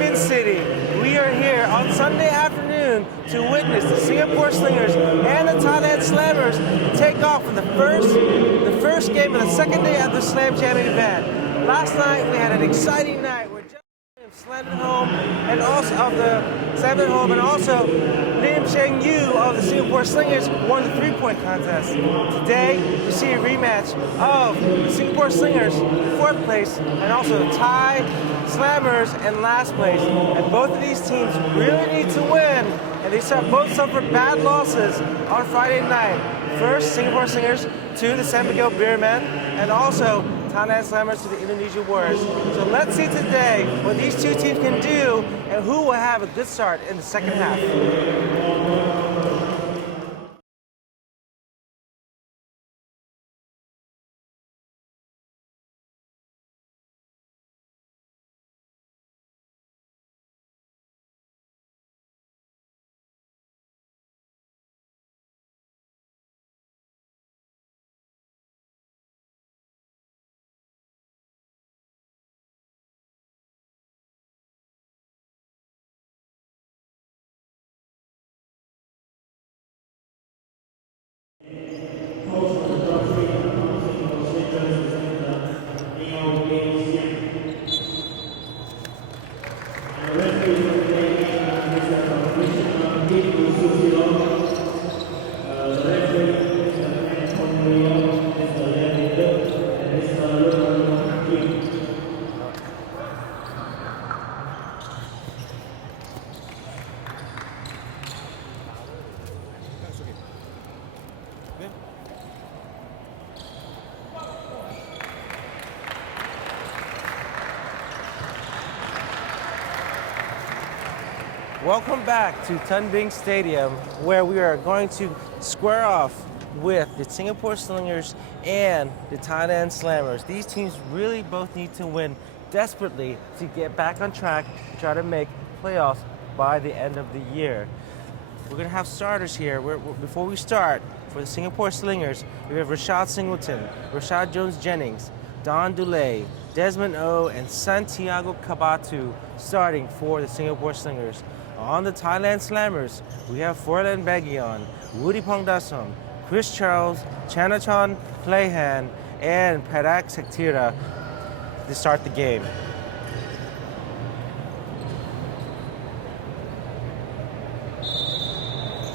Min City. We are here on Sunday afternoon to witness the Singapore Slingers and the Thailand Slammers take off in the first game of the second day of the Slam Jamming event. Last night we had an exciting night where slammed it home and also of the slammed it home and also Lim Cheng Yu of the Singapore Slingers won the three-point contest. Today we see a rematch of the Singapore Slingers in fourth place and also the Thai Slammers in last place. And both of these teams really need to win, and they both suffered bad losses on Friday night. First, Singapore Slingers to the San Miguel Beermen, and also Thailand Slammers to the Indonesia Warriors. So let's see today what these two teams can do and who will have a good start in the second half. Welcome back to Tan Binh Stadium, where we are going to square off with the Singapore Slingers and the Thailand Slammers. These teams really both need to win desperately to get back on track to try to make playoffs by the end of the year. We're going to have starters here. Before we start, for the Singapore Slingers, we have Rashad Singleton, Rashad Jones-Jennings, Don Dulay, Desmond O, and Santiago Cabatu starting for the Singapore Slingers. On the Thailand Slammers, we have Forlan Bagion, Woody Pongdasong, Chris Charles, Chanachon Playhan, and Padak Sektira to start the game.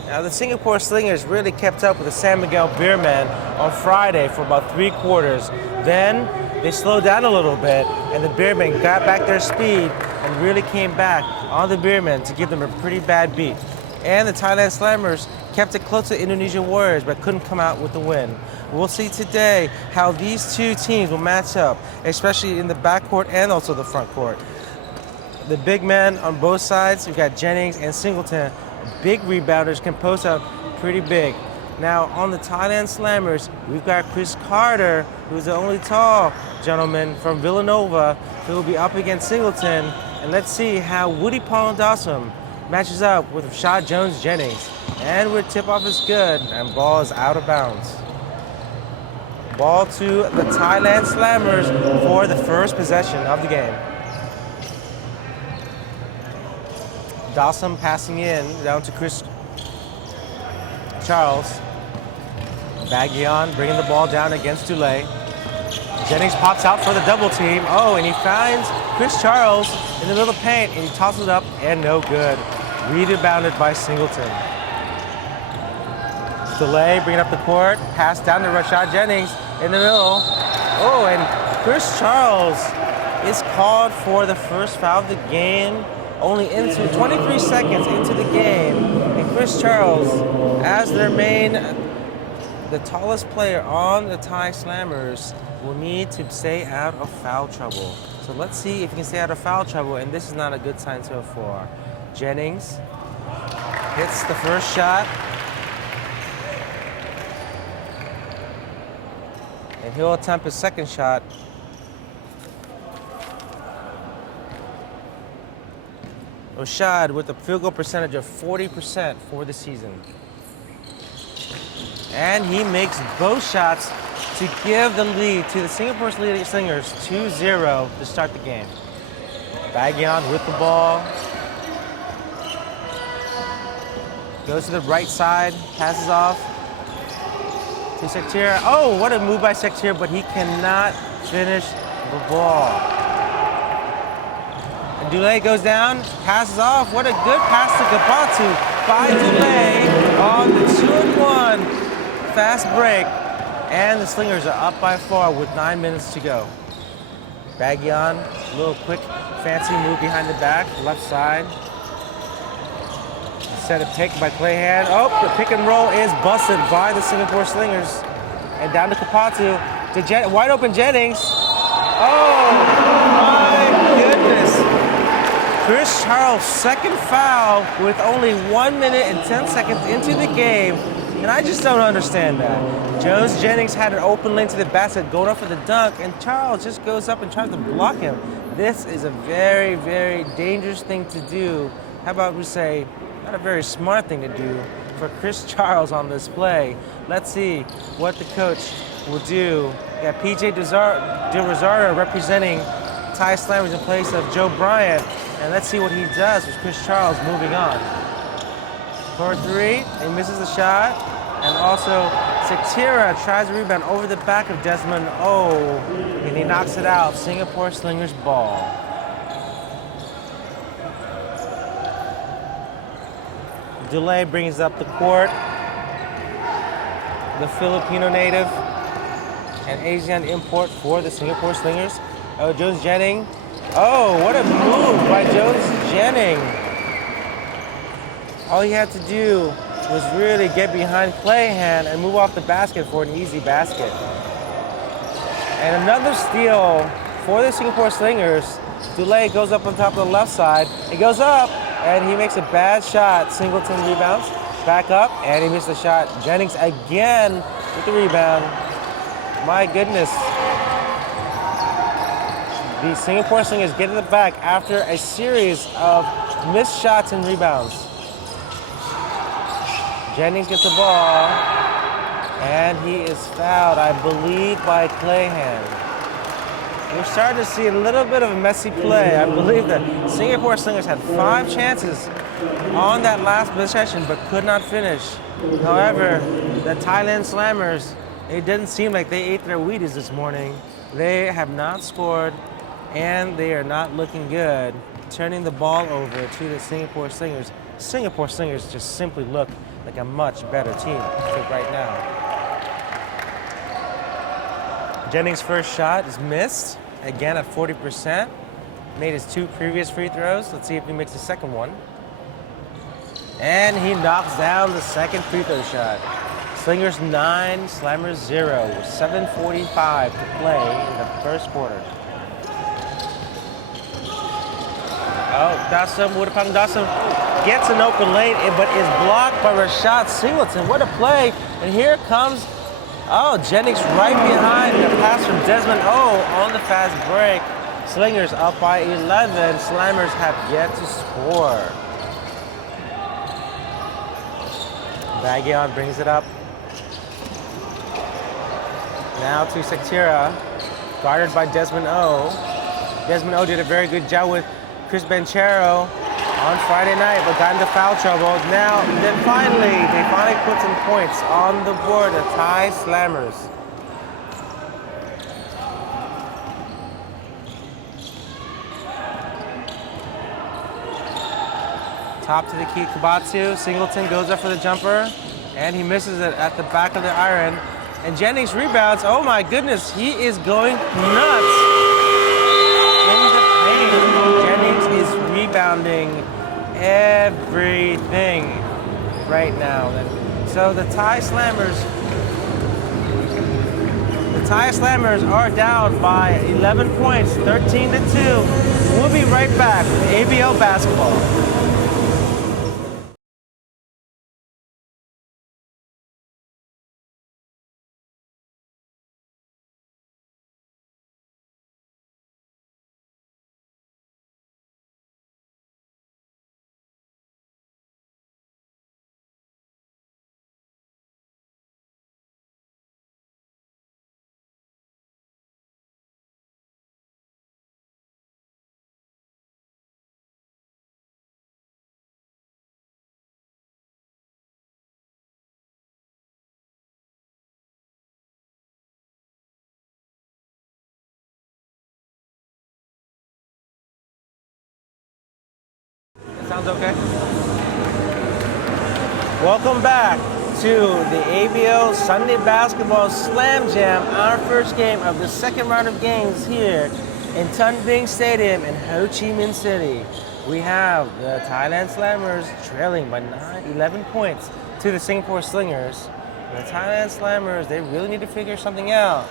Now the Singapore Slingers really kept up with the San Miguel Beermen on Friday for about 3 quarters. Then they slowed down a little bit, and the Beermen got back their speed and really came back on the Beermen to give them a pretty bad beat. And the Thailand Slammers kept it close to Indonesia Warriors, but couldn't come out with the win. We'll see today how these two teams will match up, especially in the backcourt and also the front court. The big men on both sides, we've got Jennings and Singleton. Big rebounders can post up pretty big. Now on the Thailand Slammers, we've got Chris Carter, who's the only tall gentleman from Villanova, who will be up against Singleton. And let's see how Woody Pongdasong matches up with Rashad Jones-Jennings. And where tip-off is good, and ball is out of bounds. Ball to the Thailand Slammers for the first possession of the game. Dawson passing in down to Chris Charles. Bagion bringing the ball down against Dulay. Jennings pops out for the double team. Oh, and he finds Chris Charles in the middle of the paint, and he tosses it up, and no good. Rebounded by Singleton. Dulay bringing up the court. Pass down to Rashad Jennings in the middle. Oh, and Chris Charles is called for the first foul of the game. Only into 23 seconds into the game, and Chris Charles, as their the tallest player on the Thai Slammers, will need to stay out of foul trouble. So let's see if he can stay out of foul trouble, and this is not a good sign so far. Jennings hits the first shot, and he'll attempt his second shot. Rashad with a field goal percentage of 40% for the season. And he makes both shots to give the lead to the Singapore Slingers 2-0 to start the game. Baggion with the ball. Goes to the right side, passes off to Sectier. Oh, what a move by Sectier, but he cannot finish the ball. And Dulé goes down, passes off. What a good pass to Gabatu by Dulé on the 2-1 fast break. And the Slingers are up by 4 with 9 minutes to go. Baggion, a little quick, fancy move behind the back, left side. Set a pick by Clayhan. Oh, the pick and roll is busted by the Singapore Slingers. And down to Kapatu. To wide open Jennings. Oh, my goodness. Chris Charles' second foul with only 1 minute and 10 seconds into the game. And I just don't understand that. Jones Jennings had an open lane to the basket, going up for the dunk, and Charles just goes up and tries to block him. This is a very, very dangerous thing to do. How about we say, not a very smart thing to do for Chris Charles on this play. Let's see what the coach will do. We got PJ De Rosario representing Thai Slammers in place of Joe Bryant. And let's see what he does with Chris Charles moving on. For 3, he misses the shot. And also, Sectira tries to rebound over the back of Desmond O. And he knocks it out. Singapore Slingers ball. Dulé brings up the court. The Filipino native and Asian import for the Singapore Slingers. Oh, Jones Jennings. Oh, what a move by Jones Jennings. All he had to do was really get behind Clayhan and move off the basket for an easy basket. And another steal for the Singapore Slingers. Dulé goes up on top of the left side. He goes up, and he makes a bad shot. Singleton rebounds, back up, and he missed the shot. Jennings again with the rebound. My goodness. The Singapore Slingers get it back after a series of missed shots and rebounds. Jennings gets the ball, and he is fouled, I believe, by Clayhan. We're starting to see a little bit of a messy play. I believe that Singapore Slingers had 5 chances on that last possession, but could not finish. However, the Thailand Slammers, it didn't seem like they ate their Wheaties this morning. They have not scored, and they are not looking good, turning the ball over to the Singapore Slingers. Singapore Slingers just simply look like a much better team, I think, right now. Jennings' first shot is missed, again at 40%. Made his 2 previous free throws. Let's see if he makes the second one. And he knocks down the second free throw shot. Slingers 9, Slammers 0, with 7:45 to play in the first quarter. Oh, Dassam, Woodapang Dassam gets an open lane, but is blocked by Rashad Singleton. What a play. And here comes, Jennings right behind the pass from Desmond O on the fast break. Slingers up by 11. Slammers have yet to score. Baggion brings it up. Now to Sectira, guarded by Desmond O. Desmond O did a very good job with Chris Benchero on Friday night, but got into foul trouble. Now, they finally put some points on the board, the Thai Slammers. Top to the key, Kabatsu. Singleton goes up for the jumper, and he misses it at the back of the iron. And Jennings rebounds. Oh my goodness, he is going nuts in the paint. Jennings is rebounding everything right now. So the Thai Slammers are down by 11 points, 13-2. We'll be right back with ABL basketball. Sounds okay. Welcome back to the ABL Sunday Basketball Slam Jam, our first game of the second round of games here in Ton Binh Stadium in Ho Chi Minh City. We have the Thailand Slammers trailing by 11 points to the Singapore Slingers. The Thailand Slammers, they really need to figure something out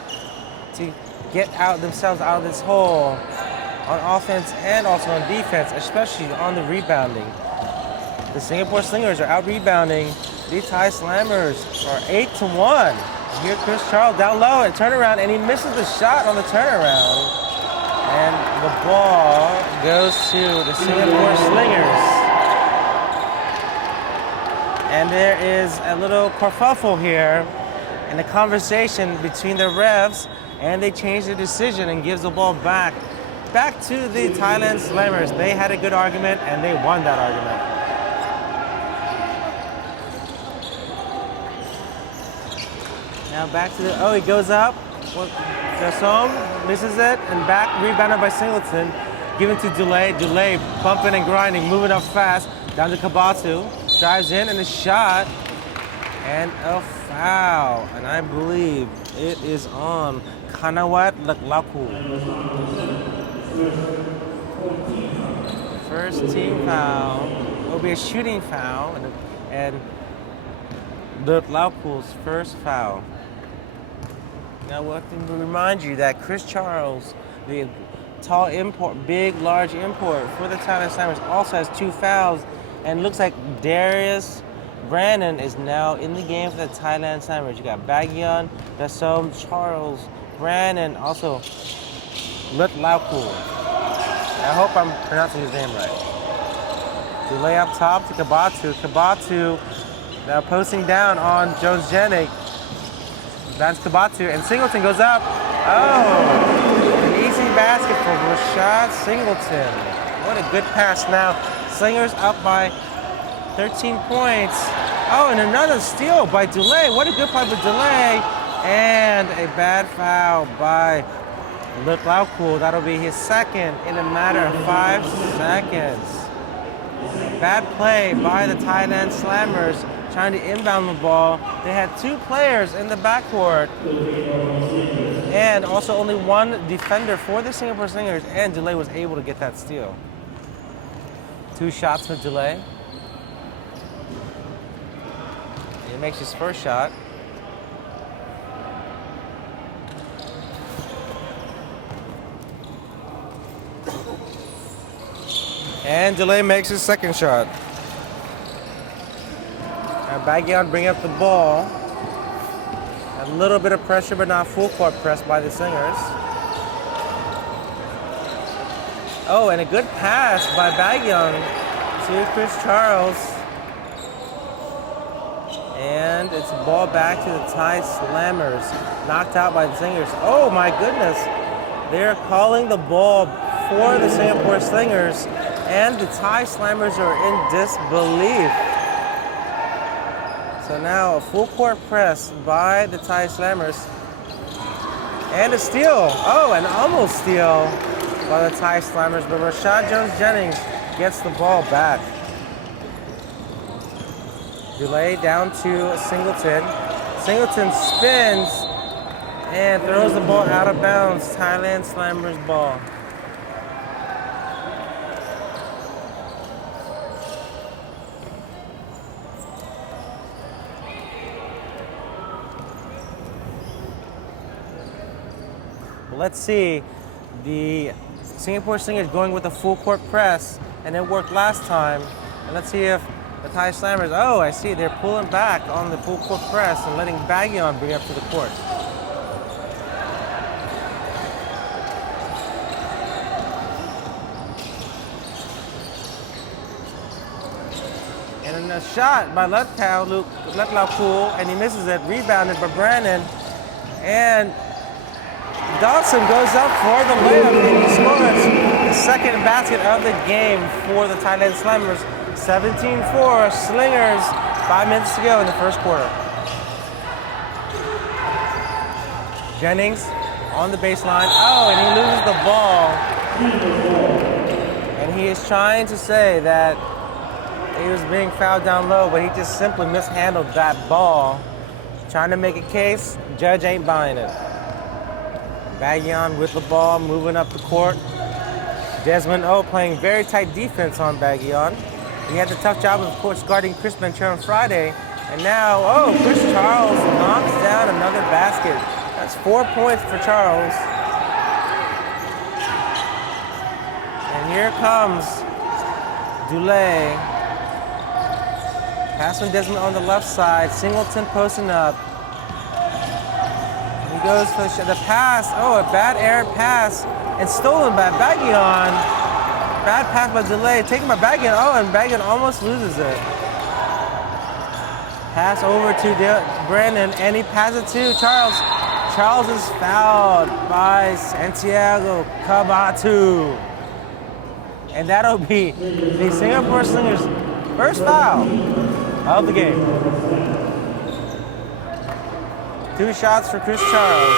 to get themselves out of this hole on offense and also on defense, especially on the rebounding. The Singapore Slingers are out rebounding. The Thai Slammers are 8-1. Here Chris Charles down low and turnaround, and he misses the shot on the turnaround. And the ball goes to the Singapore Slingers. And there is a little kerfuffle here in the conversation between the refs, and they change the decision and gives the ball back to the Thailand Slammers. They had a good argument, and they won that argument. Now back to he goes up. Gasson misses it, and back rebounded by Singleton. Given to Delay. Delay bumping and grinding, moving up fast. Down to Kabatu. Drives in, and a shot. And a foul. And I believe it is on Kanawat Laklaku. First team foul. It will be a shooting foul. And Laklaku's first foul. Now, we'll have to remind you that Chris Charles, the tall import, big, large import for the Thailand Slammers, also has 2 fouls. And looks like Darius Brandon is now in the game for the Thailand Slammers. You got Bagyon, Dassom, Charles, Brandon, also Lut Lauku. I hope I'm pronouncing his name right. Delay up top to Kabatu. Kabatu now posting down on Jones Jennings. That's Kabatu, and Singleton goes up. Oh, an easy basket for Rashad Singleton. What a good pass now. Slingers up by 13 points. Oh, and another steal by Delay. What a good play by Delay. And a bad foul by Lut Lauku. That'll be his second in a matter of 5 seconds. Bad play by the Thailand Slammers, trying to inbound the ball. They had 2 players in the backcourt and also only 1 defender for the Singapore Slingers, and Delay was able to get that steal. 2 shots for Delay. He makes his first shot. And Delay makes his second shot. Bagyon bring up the ball. A little bit of pressure, but not full court press by the Slingers. Oh, and a good pass by Bagyon to Chris Charles. And it's a ball back to the Thai Slammers. Knocked out by the Slingers. Oh my goodness. They're calling the ball for the Singapore Slingers, and the Thai Slammers are in disbelief. So now a full court press by the Thai Slammers. And a steal. Oh, an almost steal by the Thai Slammers, but Rashad Jones-Jennings gets the ball back. Delay down to Singleton. Singleton spins and throws the ball out of bounds. Thailand Slammers ball. Let's see, the Singapore Slingers going with a full court press, and it worked last time. And let's see if the Thai Slammers, oh, I see, they're pulling back on the full court press and letting Bagyon bring up to the court. And a shot by Lut Lauku, and he misses it, rebounded by Brandon. And Dawson goes up for the layup, and he scores the second basket of the game for the Thailand Slammers. 17-4, Slingers, 5 minutes to go in the first quarter. Jennings on the baseline. Oh, and he loses the ball. And he is trying to say that He was being fouled down low, but he just simply mishandled that ball. Trying to make a case, judge ain't buying it. Baggion with the ball, moving up the court. Desmond O playing very tight defense on Baggion. He had the tough job, of course, guarding Chris Bencher on Friday. And now, Chris Charles knocks down another basket. That's 4 points for Charles. And here comes Dulé. Pass from Desmond on the left side. Singleton posting up. He goes for the pass. A bad errant pass. And stolen by Baggion. Bad pass by Dulé. Taken by Baggion. And Baggion almost loses it. Pass over to Brandon. And he passes it to Charles. Charles is fouled by Santiago Cabatu. And that'll be the Singapore Slingers' first foul of the game. 2 shots for Chris Charles.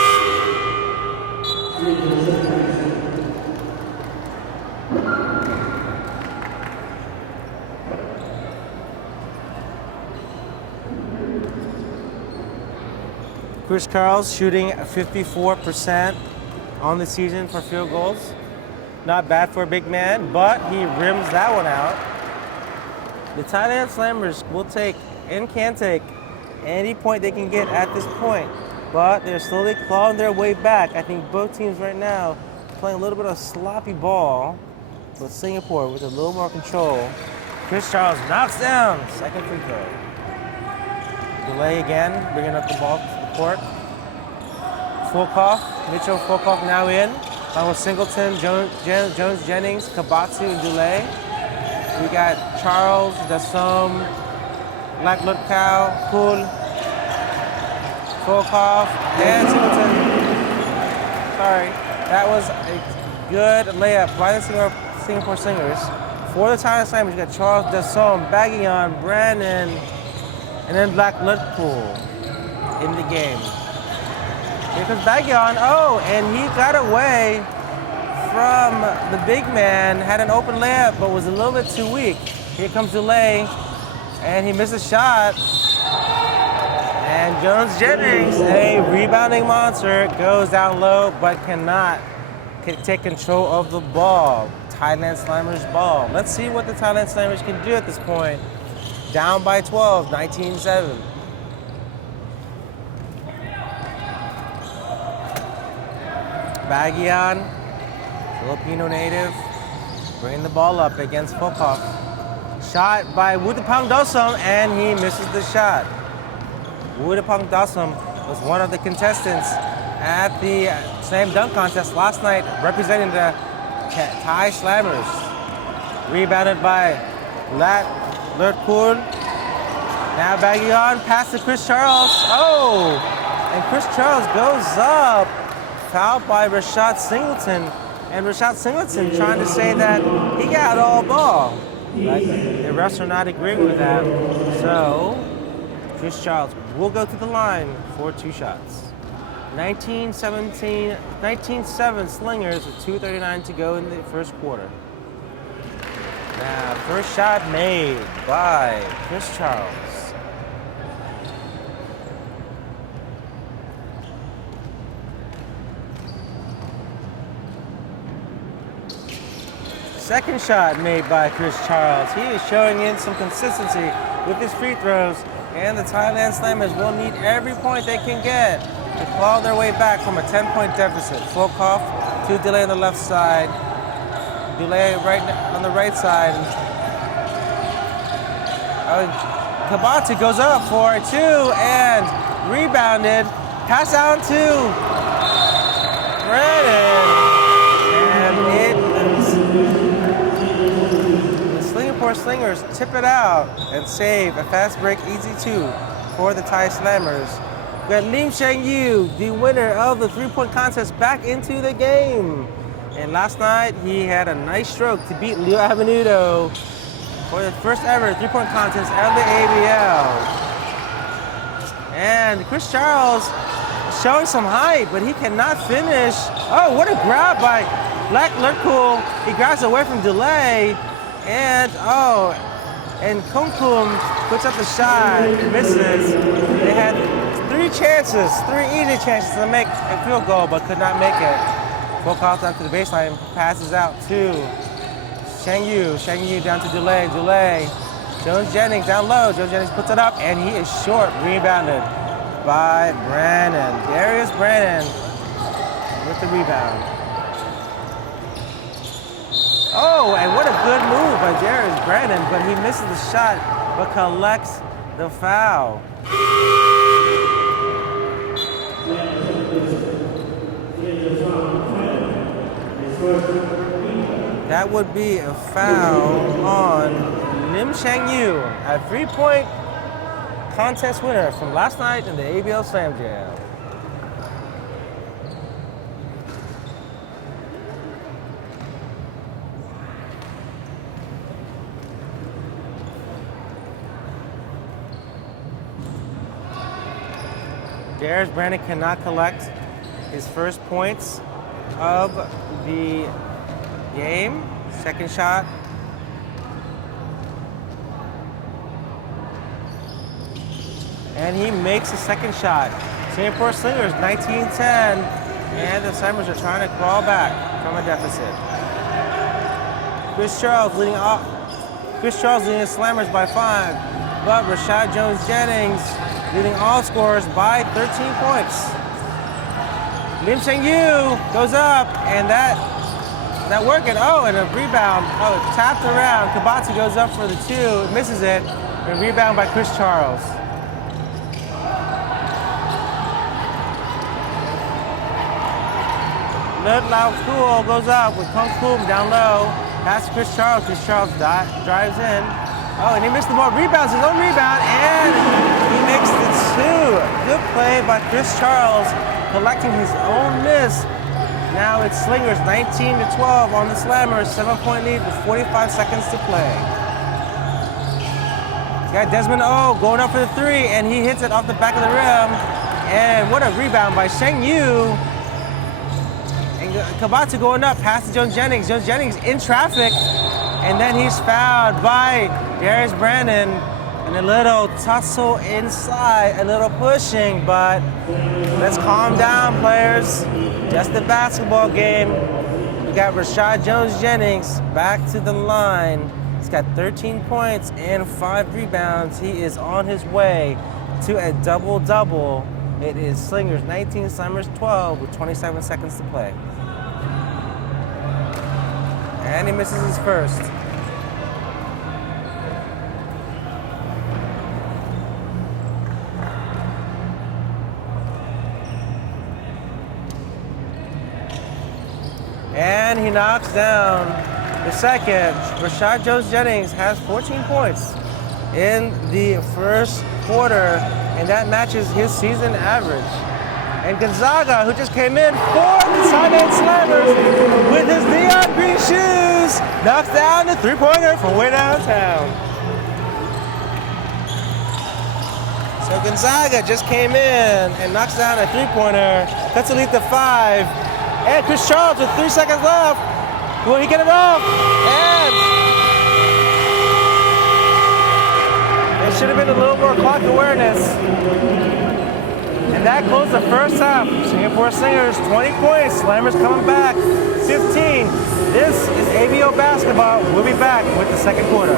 Chris Charles shooting 54% on the season for field goals. Not bad for a big man, but he rims that one out. The Thailand Slammers will take and can take any point they can get at this point, but they're slowly clawing their way back. I think both teams right now playing a little bit of sloppy ball, but Singapore with a little more control. Chris Charles knocks down second free throw. Delay again, bringing up the ball to the court. Mitchell Fulcoff now in. Along with Singleton, Jones Jennings, Cabatu, and Dulé. We got Charles, Dassom, Black Lutkau, Pool, Fulcoff, and Singleton. Sorry, that was a good layup by the Singapore Slingers. For the Thailand Slammers, you got Charles, Dassom, Baggion, Brandon, and then Black Lutkau in the game. Here comes Baggion. And he got away from the big man. Had an open layup, but was a little bit too weak. Here comes Dulé, and he missed a shot. And Jones Jennings, a rebounding monster, goes down low, but cannot take control of the ball. Thailand Slammers ball. Let's see what the Thailand Slammers can do at this point. Down by 12, 19-7. Baggion, Filipino native, bringing the ball up against Fulcoff. Shot by Wutapong Dassom, and he misses the shot. Wutapong Dassom was one of the contestants at the slam dunk contest last night, representing the Thai Slammers. Rebounded by Lat Lertpool. Now Baggion, pass to Chris Charles. And Chris Charles goes up. Fouled by Rashad Singleton, and Rashad Singleton trying to say that he got all ball. But the refs are not agreeing with that. So Chris Charles will go to the line for 2 shots. 19-7 Slingers with 2:39 to go in the first quarter. Now, first shot made by Chris Charles. Second shot made by Chris Charles. He is showing in some consistency with his free throws, and the Thailand Slammers will need every point they can get to claw their way back from a 10-point deficit. Fulcoff to Dulé on the left side. Dulé right on the right side. Cabatu goes up for a 2 and rebounded. Pass out to Brandon. And it Singapore Slingers tip it out and save a fast break easy 2 for the Thai Slammers. We got Lim Sheng Yu, the winner of the 3-point contest, back into the game. And last night he had a nice stroke to beat Leo Avenuto for the first ever 3-point contest of the ABL. And Chris Charles showing some height, but he cannot finish. What a grab by Black Lutkau. He grabs away from Dulé. And And Kumkum puts up the shot, misses. They had three easy chances to make a field goal, but could not make it. Full calls down to the baseline, passes out to Chang Yu down to Delay. Jones Jennings down low. Jones Jennings puts it up, and he is short. Rebounded by Brannon. Darius Brannon with the rebound. Oh, and what a good move by Darius Brannon, but he misses the shot, but collects the foul. That would be a foul on Lim Chang Yu, a 3-point contest winner from last night in the ABL Slam Jam. Darius Brannon cannot collect his first points of the game. Second shot. And he makes the second shot. Singapore Slingers 19-10. And the Slammers are trying to crawl back from a deficit. Chris Charles leading the Slammers by 5. But Rashad Jones-Jennings leading all scorers by 13 points. Lim Chang Yu goes up, and that working. Oh, and a rebound. Oh, tapped around. Kabatsu goes up for the 2, misses it, and rebound by Chris Charles. Lut Lao Cool goes up with Kung Kum down low. Pass to Chris Charles. Chris Charles drives in. Oh, and he missed the ball. Rebounds his own rebound, and he makes the 2. Good play by Chris Charles, collecting his own miss. Now it's Slingers 19-12 on the Slammers. 7-point lead with 45 seconds to play. He's got Desmond O going up for the 3, and he hits it off the back of the rim. And what a rebound by Chang Yu. And Kabatsu going up, pass to Jones Jennings. Jones Jennings in traffic, and then he's fouled by Darius Brannon. And a little tussle inside, a little pushing, but let's calm down, players. Just a basketball game. We got Rashad Jones-Jennings back to the line. He's got 13 points and 5 rebounds. He is on his way to a double-double. It is Slingers 19, Slammers 12 with 27 seconds to play. And he misses his first. And he knocks down the second. Rashad Jones-Jennings has 14 points in the first quarter, and that matches his season average. And Gonzaga, who just came in for the Thailand Slammers with his neon green shoes, knocks down the 3-pointer from way downtown. So Gonzaga just came in and knocks down a 3-pointer, cuts the lead to 5. And Chris Charles with 3 seconds left. Will he get it off? And there should have been a little more clock awareness. And that closed the first half. Singapore Slingers 20 points. Slammers coming back 15. This is ABL basketball. We'll be back with the second quarter.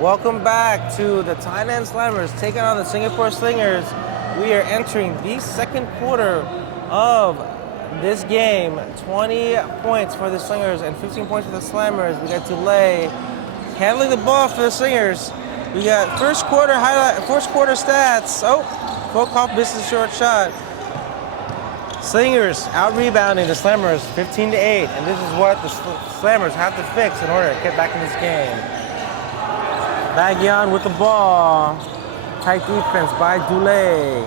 Welcome back to the Thailand Slammers taking on the Singapore Slingers. We are entering the second quarter of this game. 20 points for the Slingers and 15 points for the Slammers. We got Delay handling the ball for the Slingers. We got first quarter stats. Oh, Volkov misses a short shot. Slingers out rebounding the Slammers 15-8, and this is what the Slammers have to fix in order to get back in this game. Bagyan with the ball. Tight defense by Dulé.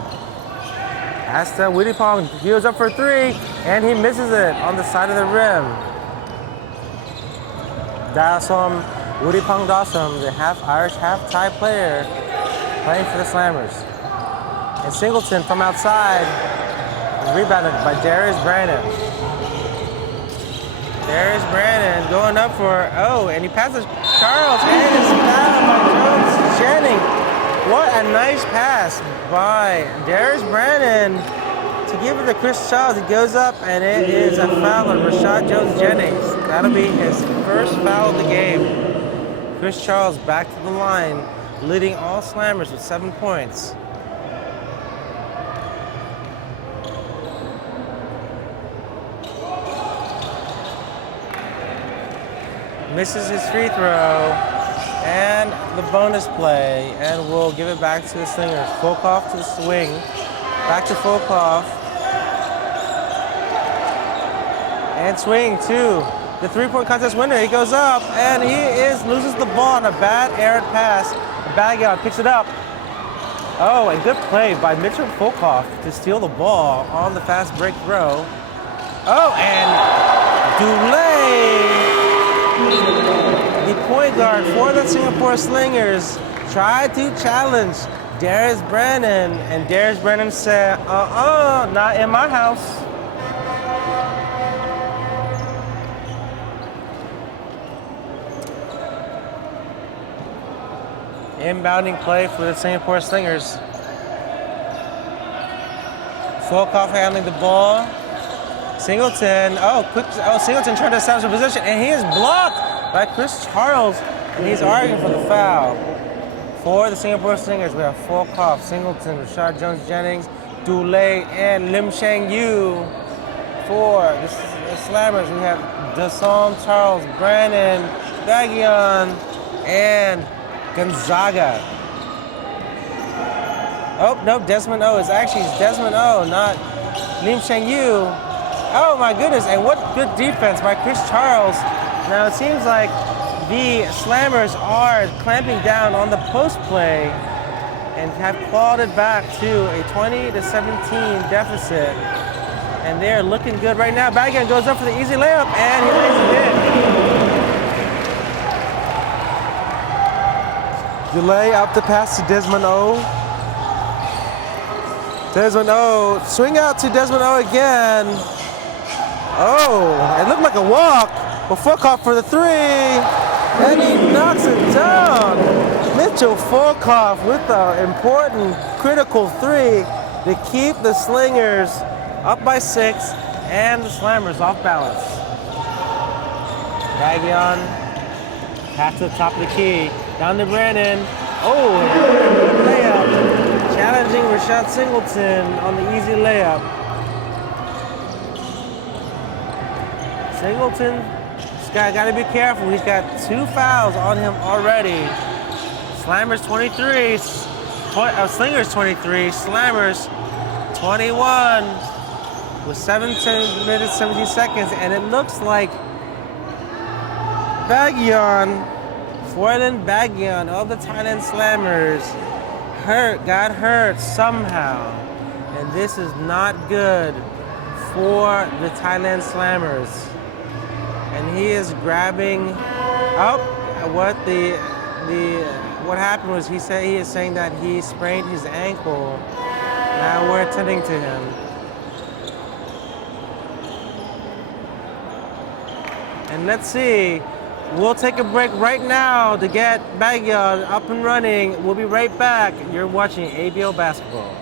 Pass to Wittipong. He goes up for three, and he misses it on the side of the rim. Dasom, Wittipong Dasom, the Irish half-Thai player, playing for the Slammers. And Singleton from outside, rebounded by Darius Brandon. Darius Brandon going up for, and he passes Charles, and it's fouled by Jones Jennings. What a nice pass by Darius Brandon to give it to Chris Charles. He goes up, and it is a foul on Rashad Jones Jennings. That'll be his first foul of the game. Chris Charles back to the line, leading all Slammers with 7 points. Misses his free throw, and the bonus play, and we'll give it back to the Slingers. Volkov to the swing, back to Volkov, and swing to the three-point contest winner. He goes up, and he loses the ball on a bad errant pass. Bagyan picks it up. Oh, and good play by Mitchell Volkov to steal the ball on the fast break throw. Oh, and Dulé, the point guard for the Singapore Slingers, tried to challenge Darius Brandon, and Darius Brandon said, not in my house. Inbounding play for the Singapore Slingers. Volkov handling the ball. Singleton, Singleton trying to establish a position, and he is blocked by Chris Charles, and he's arguing for the foul. For the Singapore Slingers, we have Volkov, Singleton, Rashad Jones Jennings, Dulé, and Lim Shang Yu. For the Slammers, we have Dasom, Charles, Brandon, Bagyan, and Gonzaga. Oh, nope, Desmond O. It's Desmond O, not Lim Shang Yu. Oh my goodness, and what good defense by Chris Charles. Now it seems like the Slammers are clamping down on the post play and have clawed it back to a 20-17 deficit. And they're looking good right now. Bagyan goes up for the easy layup, and he lays it in. Delay up the pass to Desmond O. Desmond O, swing out to Desmond O again. Oh, it looked like a walk, but Volkov for the three, and he knocks it down. Mitchell Volkov with the important, critical three to keep the Slingers up by 6 and the Slammers off balance. Bagyan, pass to the top of the key, down to Brandon. Oh, layup, challenging Rashad Singleton on the easy layup. Singleton, this guy got to be careful. He's got 2 fouls on him already. Slammers 23, Slingers 23, Slammers 21 with 17 minutes, 17 seconds, and it looks like Bagyan, Foylan Bagyan of the Thailand Slammers got hurt somehow, and this is not good for the Thailand Slammers. And he is grabbing up. What happened was he is saying that he sprained his ankle. Now we're attending to him. And let's see. We'll take a break right now to get Bagyan up and running. We'll be right back. You're watching ABL basketball.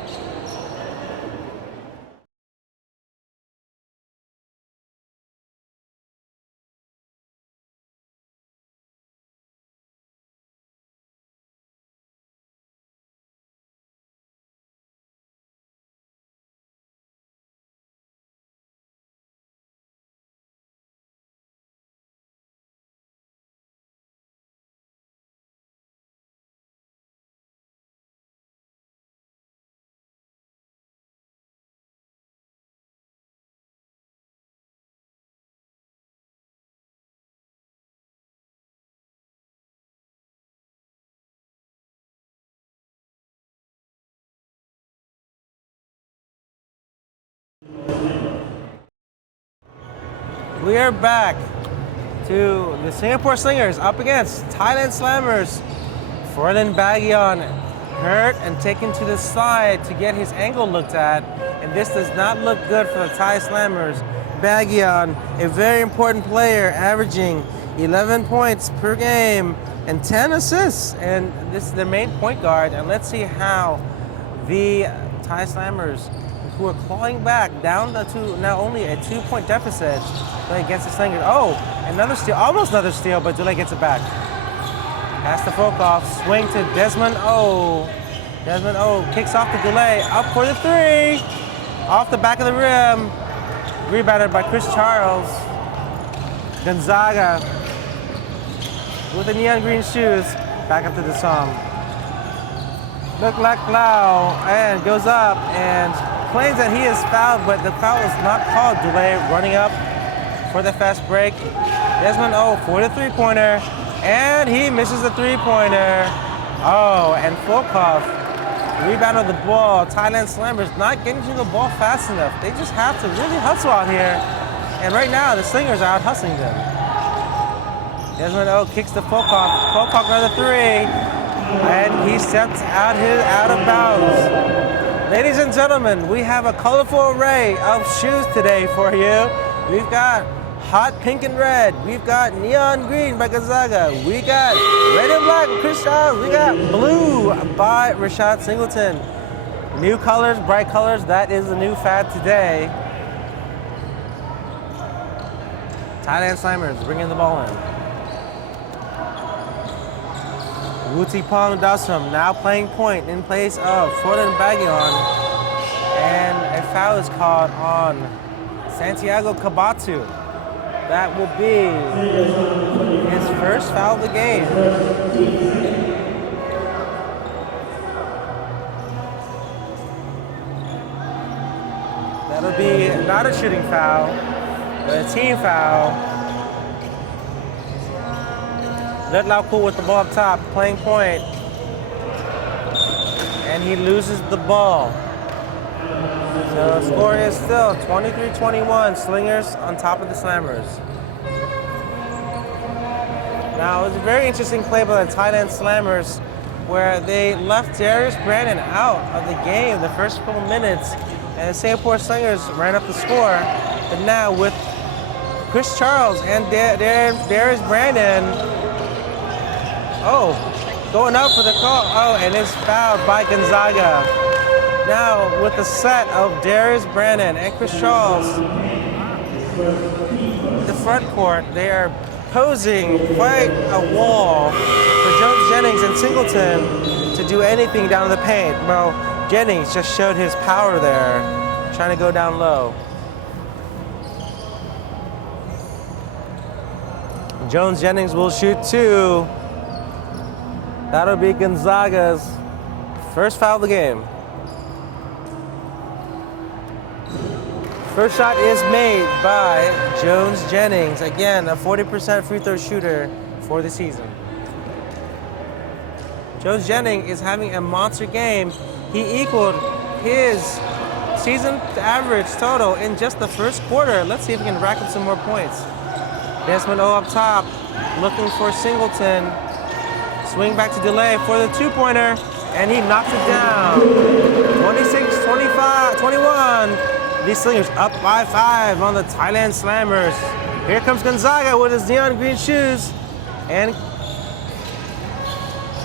We are back to the Singapore Slingers up against Thailand Slammers. Forlan Bagyon hurt and taken to the side to get his ankle looked at, and this does not look good for the Thai Slammers. Bagyon, a very important player, averaging 11 points per game and 10 assists, and this is their main point guard. And let's see how the Thai Slammers, who are clawing back down to now only a 2-point deficit, against the Slingers. Oh, another steal, almost another steal, but Delay gets it back. Pass to Volkov, swing to Desmond O. Desmond O kicks off the Delay, up for the three, off the back of the rim, rebounded by Chris Charles. Gonzaga with the neon green shoes, back up to the song. Look like Lau, and goes up and claims that he is fouled, but the foul is not called. Delay running up for the fast break. Desmond O for the three-pointer, and he misses the three-pointer. Oh, and Volkov rebounded the ball. Thailand Slammers not getting to the ball fast enough. They just have to really hustle out here. And right now, the Slingers are out hustling them. Desmond O kicks to Volkov. Volkov another three, and he steps out of bounds. Ladies and gentlemen, we have a colorful array of shoes today for you. We've got hot pink and red. We've got neon green by Gonzaga. We got red and black with Chris Charles. We got blue by Rashad Singleton. New colors, bright colors, that is the new fad today. Thailand Slammers bringing the ball in. Wutipong Dasum now playing point in place of Forlan Bagyon. And a foul is called on Santiago Kabatu. That will be his first foul of the game. That'll be not a shooting foul, but a team foul. Let Lau Ku with the ball up top, playing point. And he loses the ball. So the score is still 23-21, Slingers on top of the Slammers. Now, it was a very interesting play by the Thailand Slammers where they left Darius Brandon out of the game the first couple minutes, and the Singapore Slingers ran up the score. But now with Chris Charles and Darius Brandon, going up for the call. Oh, and it's fouled by Gonzaga. Now, with the set of Darius Brandon and Chris Charles, the front court, they are posing quite a wall for Jones Jennings and Singleton to do anything down in the paint. Well, Jennings just showed his power there, trying to go down low. Jones Jennings will shoot two. That'll be Gonzaga's first foul of the game. First shot is made by Jones Jennings. Again, a 40% free throw shooter for the season. Jones Jennings is having a monster game. He equaled his season average total in just the first quarter. Let's see if he can rack up some more points. Desmond O up top, looking for Singleton. Swing back to Delay for the two-pointer, and he knocks it down. 26-25-21. These Slingers up by 5 on the Thailand Slammers. Here comes Gonzaga with his neon green shoes. And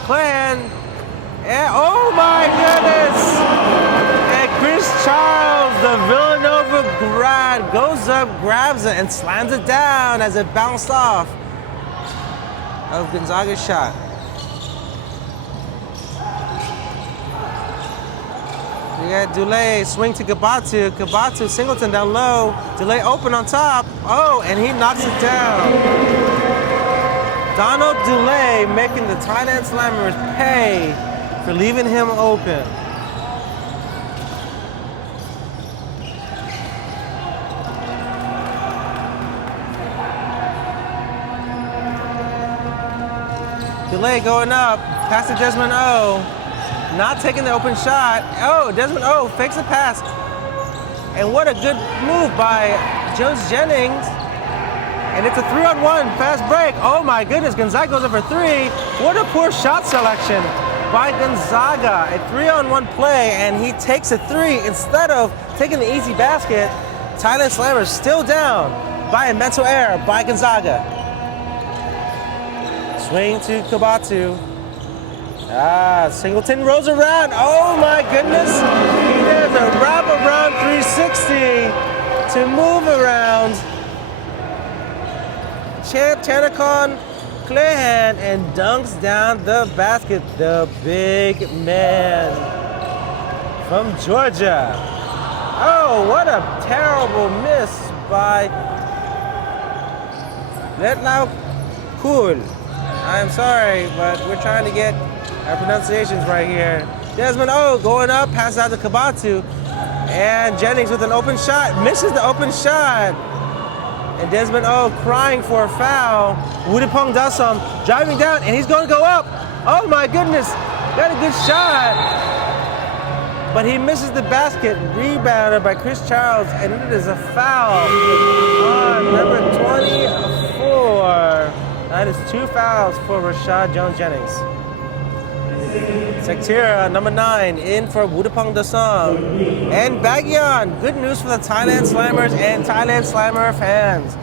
Clan. And oh my goodness! And Chris Charles, the Villanova grad, goes up, grabs it, and slams it down as it bounced off of Gonzaga's shot. We got Delay, swing to Kabatu. Kabatu, Singleton down low. Delay open on top. Oh, and he knocks it down. Donald Delay making the Thailand Slammers pay for leaving him open. Delay going up, pass to Desmond O. Not taking the open shot. Oh, Desmond O fakes a pass. And what a good move by Jones Jennings. and it's a 3-on-1 fast break. Oh my goodness, Gonzaga goes up for 3. What a poor shot selection by Gonzaga. A 3-on-1 play, and he takes a 3 instead of taking the easy basket. Thailand Slammers still down by a mental error by Gonzaga. Swing to Kabatu. Singleton rolls around. Oh my goodness. He does a wraparound 360 to move around Chanacon Clayhan and dunks down the basket. The big man from Georgia. Oh, what a terrible miss by Letlau Cool. I'm sorry, but we're trying to get our pronunciations right here. Desmond O going up, passes out to Kabatu. And Jennings with an open shot, misses the open shot. And Desmond O crying for a foul. Wudipong Dasam driving down, and he's going to go up. Oh my goodness, got a good shot. But he misses the basket, rebounded by Chris Charles, and it is a foul on number 24. That is 2 fouls for Rashad Jones-Jennings. Sektira, number 9, in for Wudipong Dasam. And Bagyan, good news for the Thailand Slammers and Thailand Slammer fans.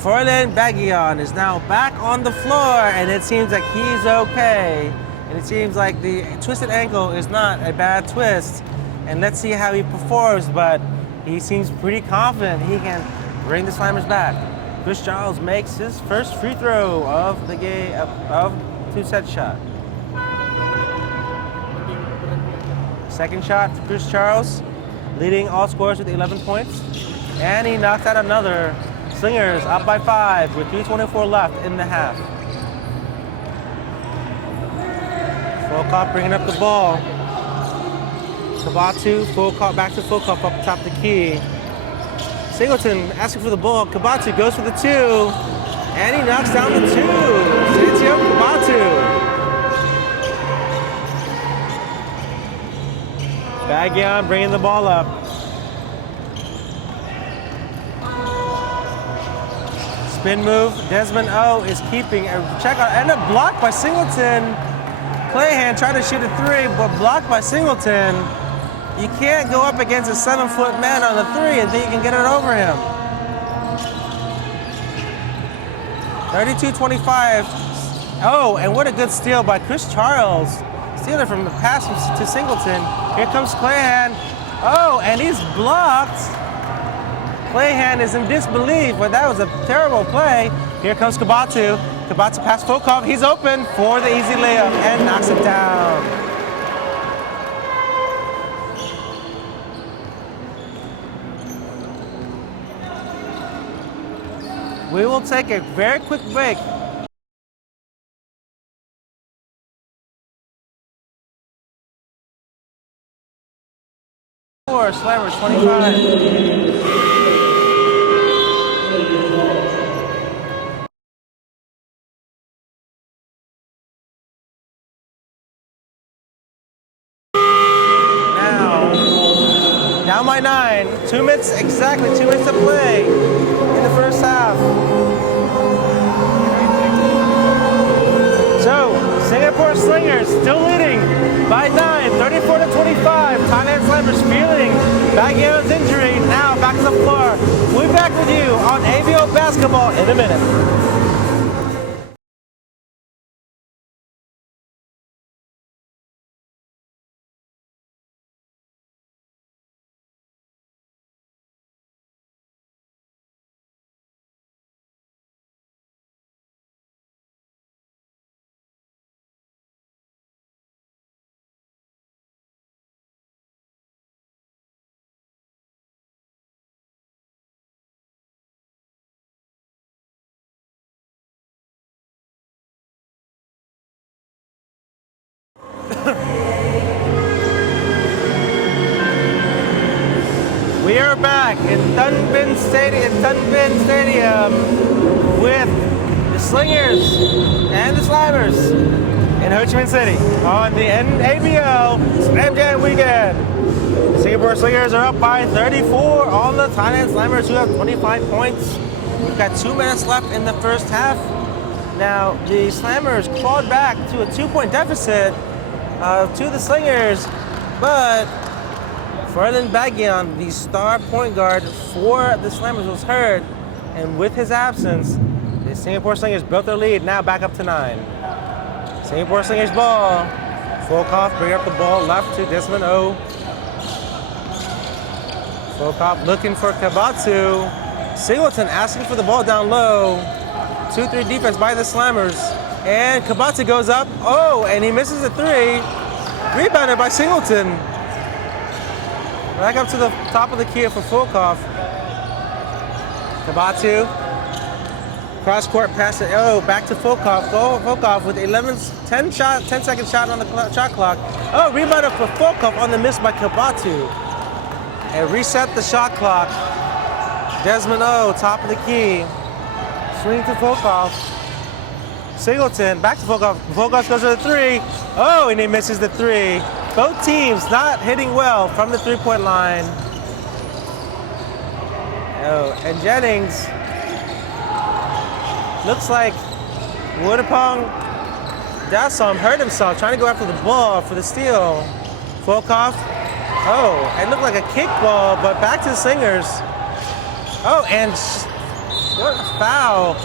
Froylan Bagyan is now back on the floor, and it seems like he's okay. And it seems like the twisted ankle is not a bad twist. And let's see how he performs, but he seems pretty confident he can bring the Slammers back. Chris Charles makes his first free throw of the game, of 2-set shot. Second shot for Chris Charles, leading all scorers with 11 points. And he knocked out another. Slingers up by 5 with 3:24 left in the half. Fulcop bringing up the ball. Kabatu, Fulcop back to Fulcop up top the key. Singleton asking for the ball. Kabatu goes for the 2, and he knocks down the 2. Santiago Kabatu. Bagyan bringing the ball up. Spin move. Desmond O is keeping a check out, and a block by Singleton. Clayhan trying to shoot a 3, but blocked by Singleton. You can't go up against a 7-foot man on the 3 and think you can get it over him. 32-25. Oh, and what a good steal by Chris Charles. Stealing from the pass to Singleton. Here comes Clayhan. Oh, and he's blocked. Clayhan is in disbelief, but that was a terrible play. Here comes Kabatu. Kabatu past Fulcop. He's open for the easy layup and knocks it down. We will take a very quick break. Slammers 25. Down by 9. 2 minutes, exactly 2 minutes to play in the first half. So, Singapore Slingers still leading by 9, 34-25. Thailand Slammers feeling Bagyan's injury. Now back to the floor. We'll be back with you on ABL basketball in a minute. We are back in Tan Binh Stadium with the Slingers and the Slammers in Ho Chi Minh City on the ABL Slam Jam weekend. The Singapore Slingers are up by 34 on the Thailand Slammers, who have 25 points. We've got 2 minutes left in the first half. Now, the Slammers clawed back to a 2-point deficit to the Slingers, but Ferland Baggian, the star point guard for the Slammers, was hurt, and with his absence, the Singapore Slingers built their lead, now back up to 9. Singapore Slingers ball. Volkov bring up the ball left to Desmond O. Volkov looking for Kabatsu. Singleton asking for the ball down low. 2-3 defense by the Slammers. And Kabatsu goes up. Oh, and he misses the 3. Rebounded by Singleton. Back up to the top of the key for Volkov. Kabatsu. Cross-court pass it. Oh, back to Volkov. Volkov with 10-second shot on the shot clock. Oh, rebounded for Volkov on the miss by Kabatsu. And reset the shot clock. Desmond O, top of the key. Swing to Volkov. Singleton, back to Volkov. Volkov goes for the 3. Oh, and he misses the 3. Both teams not hitting well from the 3-point line. Oh, and Jennings looks like Woodapong Dassom hurt himself trying to go after the ball for the steal. Volkov. Oh, it looked like a kickball, but back to the Slingers. Oh, and what a foul.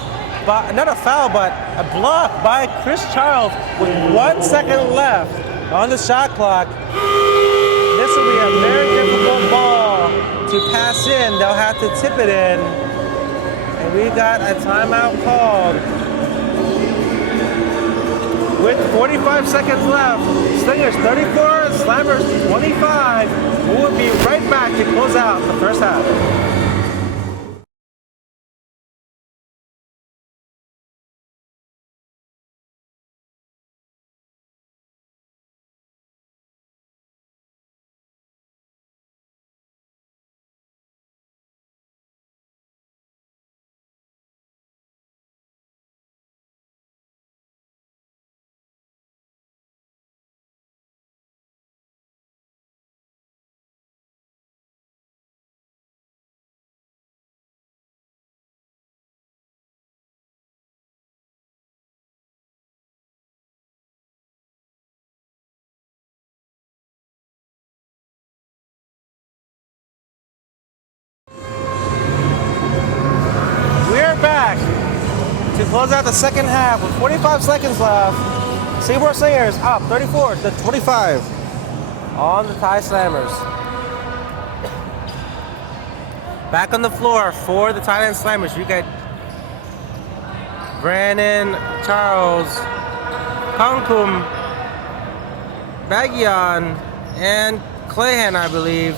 But not a foul, but a block by Chris Charles with 1 second left on the shot clock. This will be a very difficult ball to pass in. They'll have to tip it in. And we got a timeout called. With 45 seconds left, Slingers 34, Slammers 25. We'll be right back to close out the first half. Back to close out the second half with 45 seconds left. Singapore Slingers up 34-25 on the Thai Slammers. Back on the floor for the Thailand Slammers, we got Brandon, Charles, Kongkum, Baggian, and Clayhan, I believe.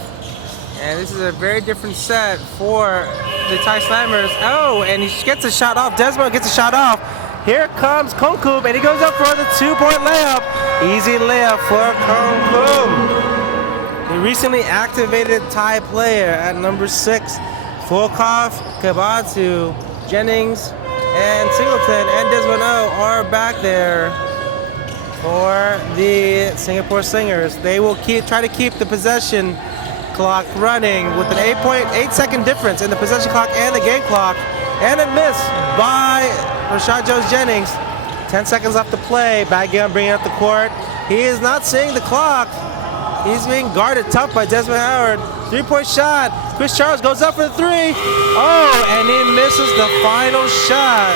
And this is a very different set for the Thai Slammers. Oh, and he gets a shot off. Desmond gets a shot off. Here comes Kongkum, and he goes up for the 2-point layup. Easy layup for Kongkum. The recently activated Thai player at number 6, Volkov, Kabatsu, Jennings, and Singleton, and Desmond O are back there for the Singapore Slingers. They will try to keep the possession clock running with an 8.8-second difference in the possession clock and the game clock. And a miss by Rashad Jones-Jennings. 10 seconds left to play. Baggian bringing up the court. He is not seeing the clock. He's being guarded tough by Desmond Howard. 3-point shot. Chris Charles goes up for the 3. Oh, and he misses the final shot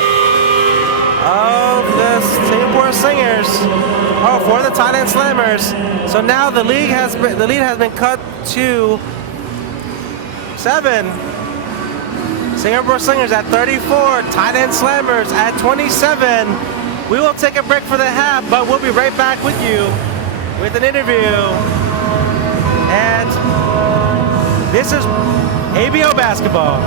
of the Singapore Slingers. Oh, for the Thailand Slammers. So now the lead has been cut to 7. Singapore Slingers at 34, Thailand Slammers at 27. We will take a break for the half, but we'll be right back with you with an interview. And this is ABL basketball.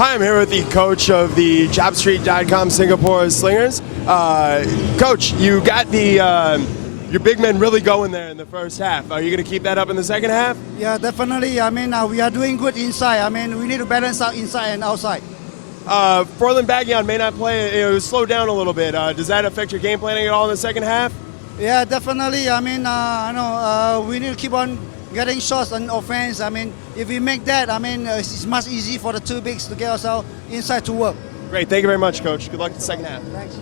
Hi, I'm here with the coach of the JobStreet.com Singapore Slingers. Coach, you got your big men really going there in the first half. Are you going to keep that up in the second half? Yeah, definitely. I mean, we are doing good inside. I mean, we need to balance out inside and outside. Forlan Baggion may not play, slow down a little bit. Does that affect your game planning at all in the second half? Yeah, definitely. I mean, we need to keep on getting shots on offense. I mean, if we make that, I mean, it's much easier for the two bigs to get ourselves inside to work. Great. Thank you very much, Coach. Good luck in the second half. Thanks.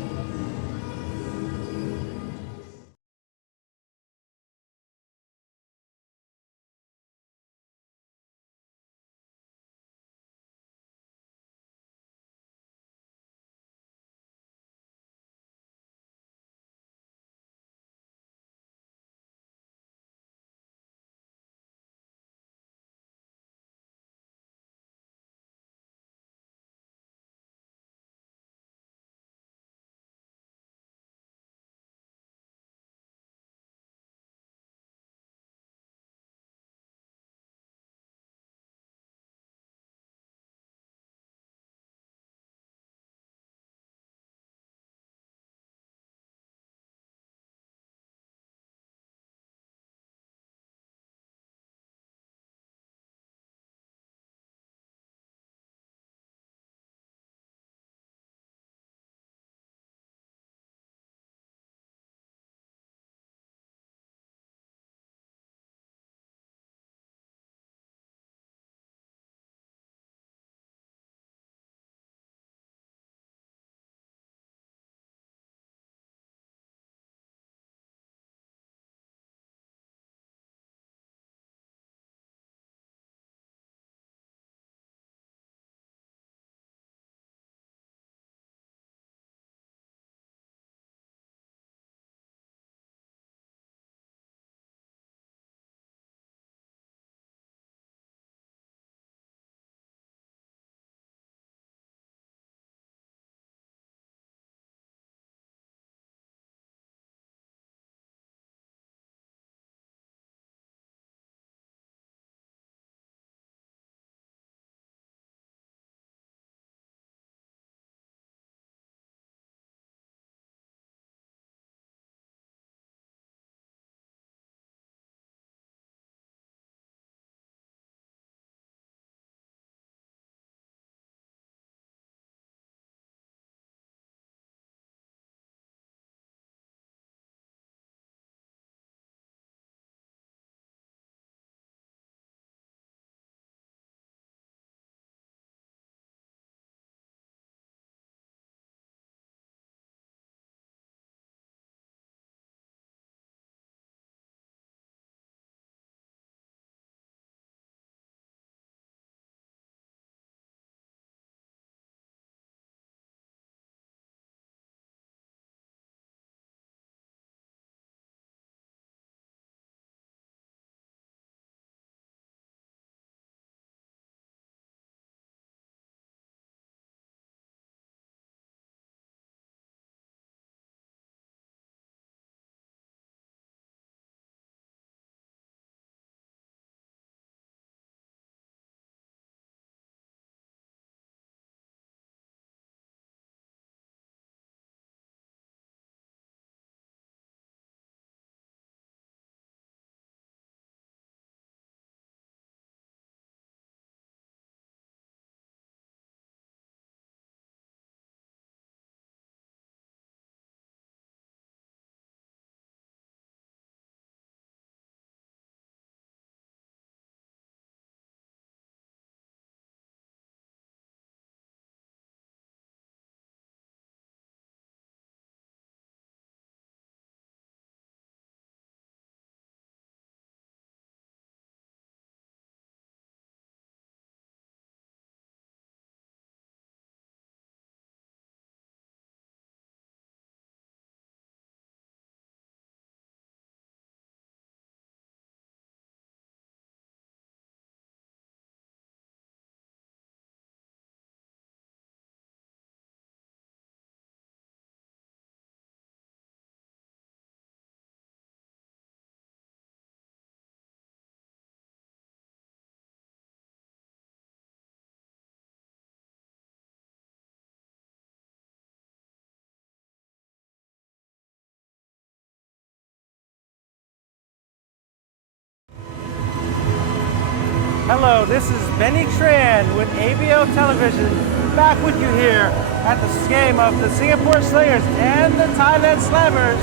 Hello, this is Benny Tran with ABL Television, back with you here at the game of the Singapore Slingers and the Thailand Slammers.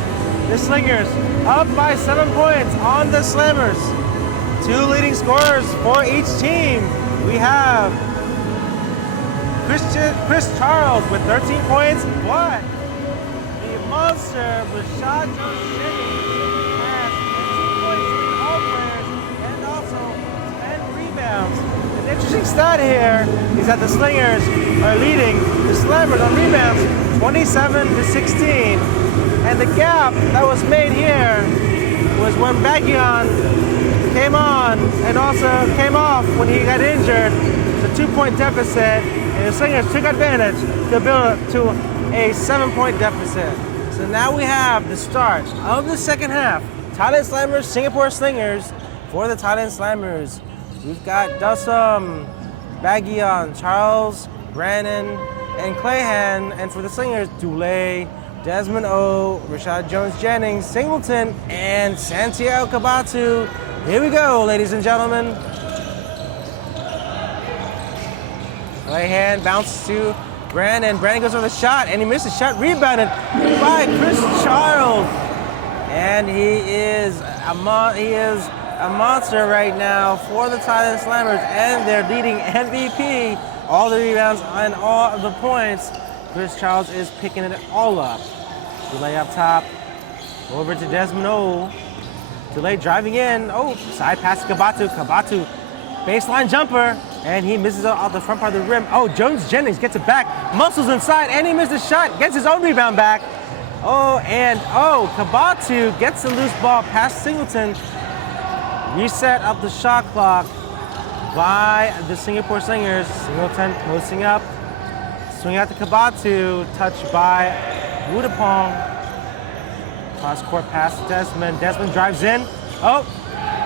The Slingers up by 7 points on the Slammers. 2 leading scorers for each team. We have Chris Charles with 13 points, but the monster Rashad Jones-Jennings has 15 points leading all players and also 10 rebounds. An interesting stat here is that the Slingers are leading the Slammers on rebounds 27-16. And the gap that was made here was when Baggion came on and also came off when he got injured. It's a 2-point deficit, and the Slingers took advantage to build up to a 7-point deficit. So now we have the start of the second half. Thailand Slammers, Singapore Slingers. For the Thailand Slammers, we've got Dusum, Baggion, Charles, Brannon, and Clayhan. And for the Slingers, Dulé, Desmond O, Rashad Jones-Jennings, Singleton, and Santiago Kabatu. Here we go, ladies and gentlemen. Clayhan bounces to Brandon. Brandon goes for the shot, and he misses the shot. Rebounded by Chris Charles. And he is a monster right now for the Thailand Slammers, and their leading MVP. All the rebounds and all of the points. Chris Charles is picking it all up. Delay up top, over to Desmond O. Delay driving in. Oh, side pass to Kabatu. Kabatu, baseline jumper, and he misses out the front part of the rim. Oh, Jones-Jennings gets it back, muscles inside, and he missed the shot. Gets his own rebound back. Oh, and Kabatu gets the loose ball past Singleton. Reset of the shot clock by the Singapore Slingers. Singleton posting up. Swing out to Kabatu, touched by Wudapong. Cross court pass to Desmond. Desmond drives in. Oh,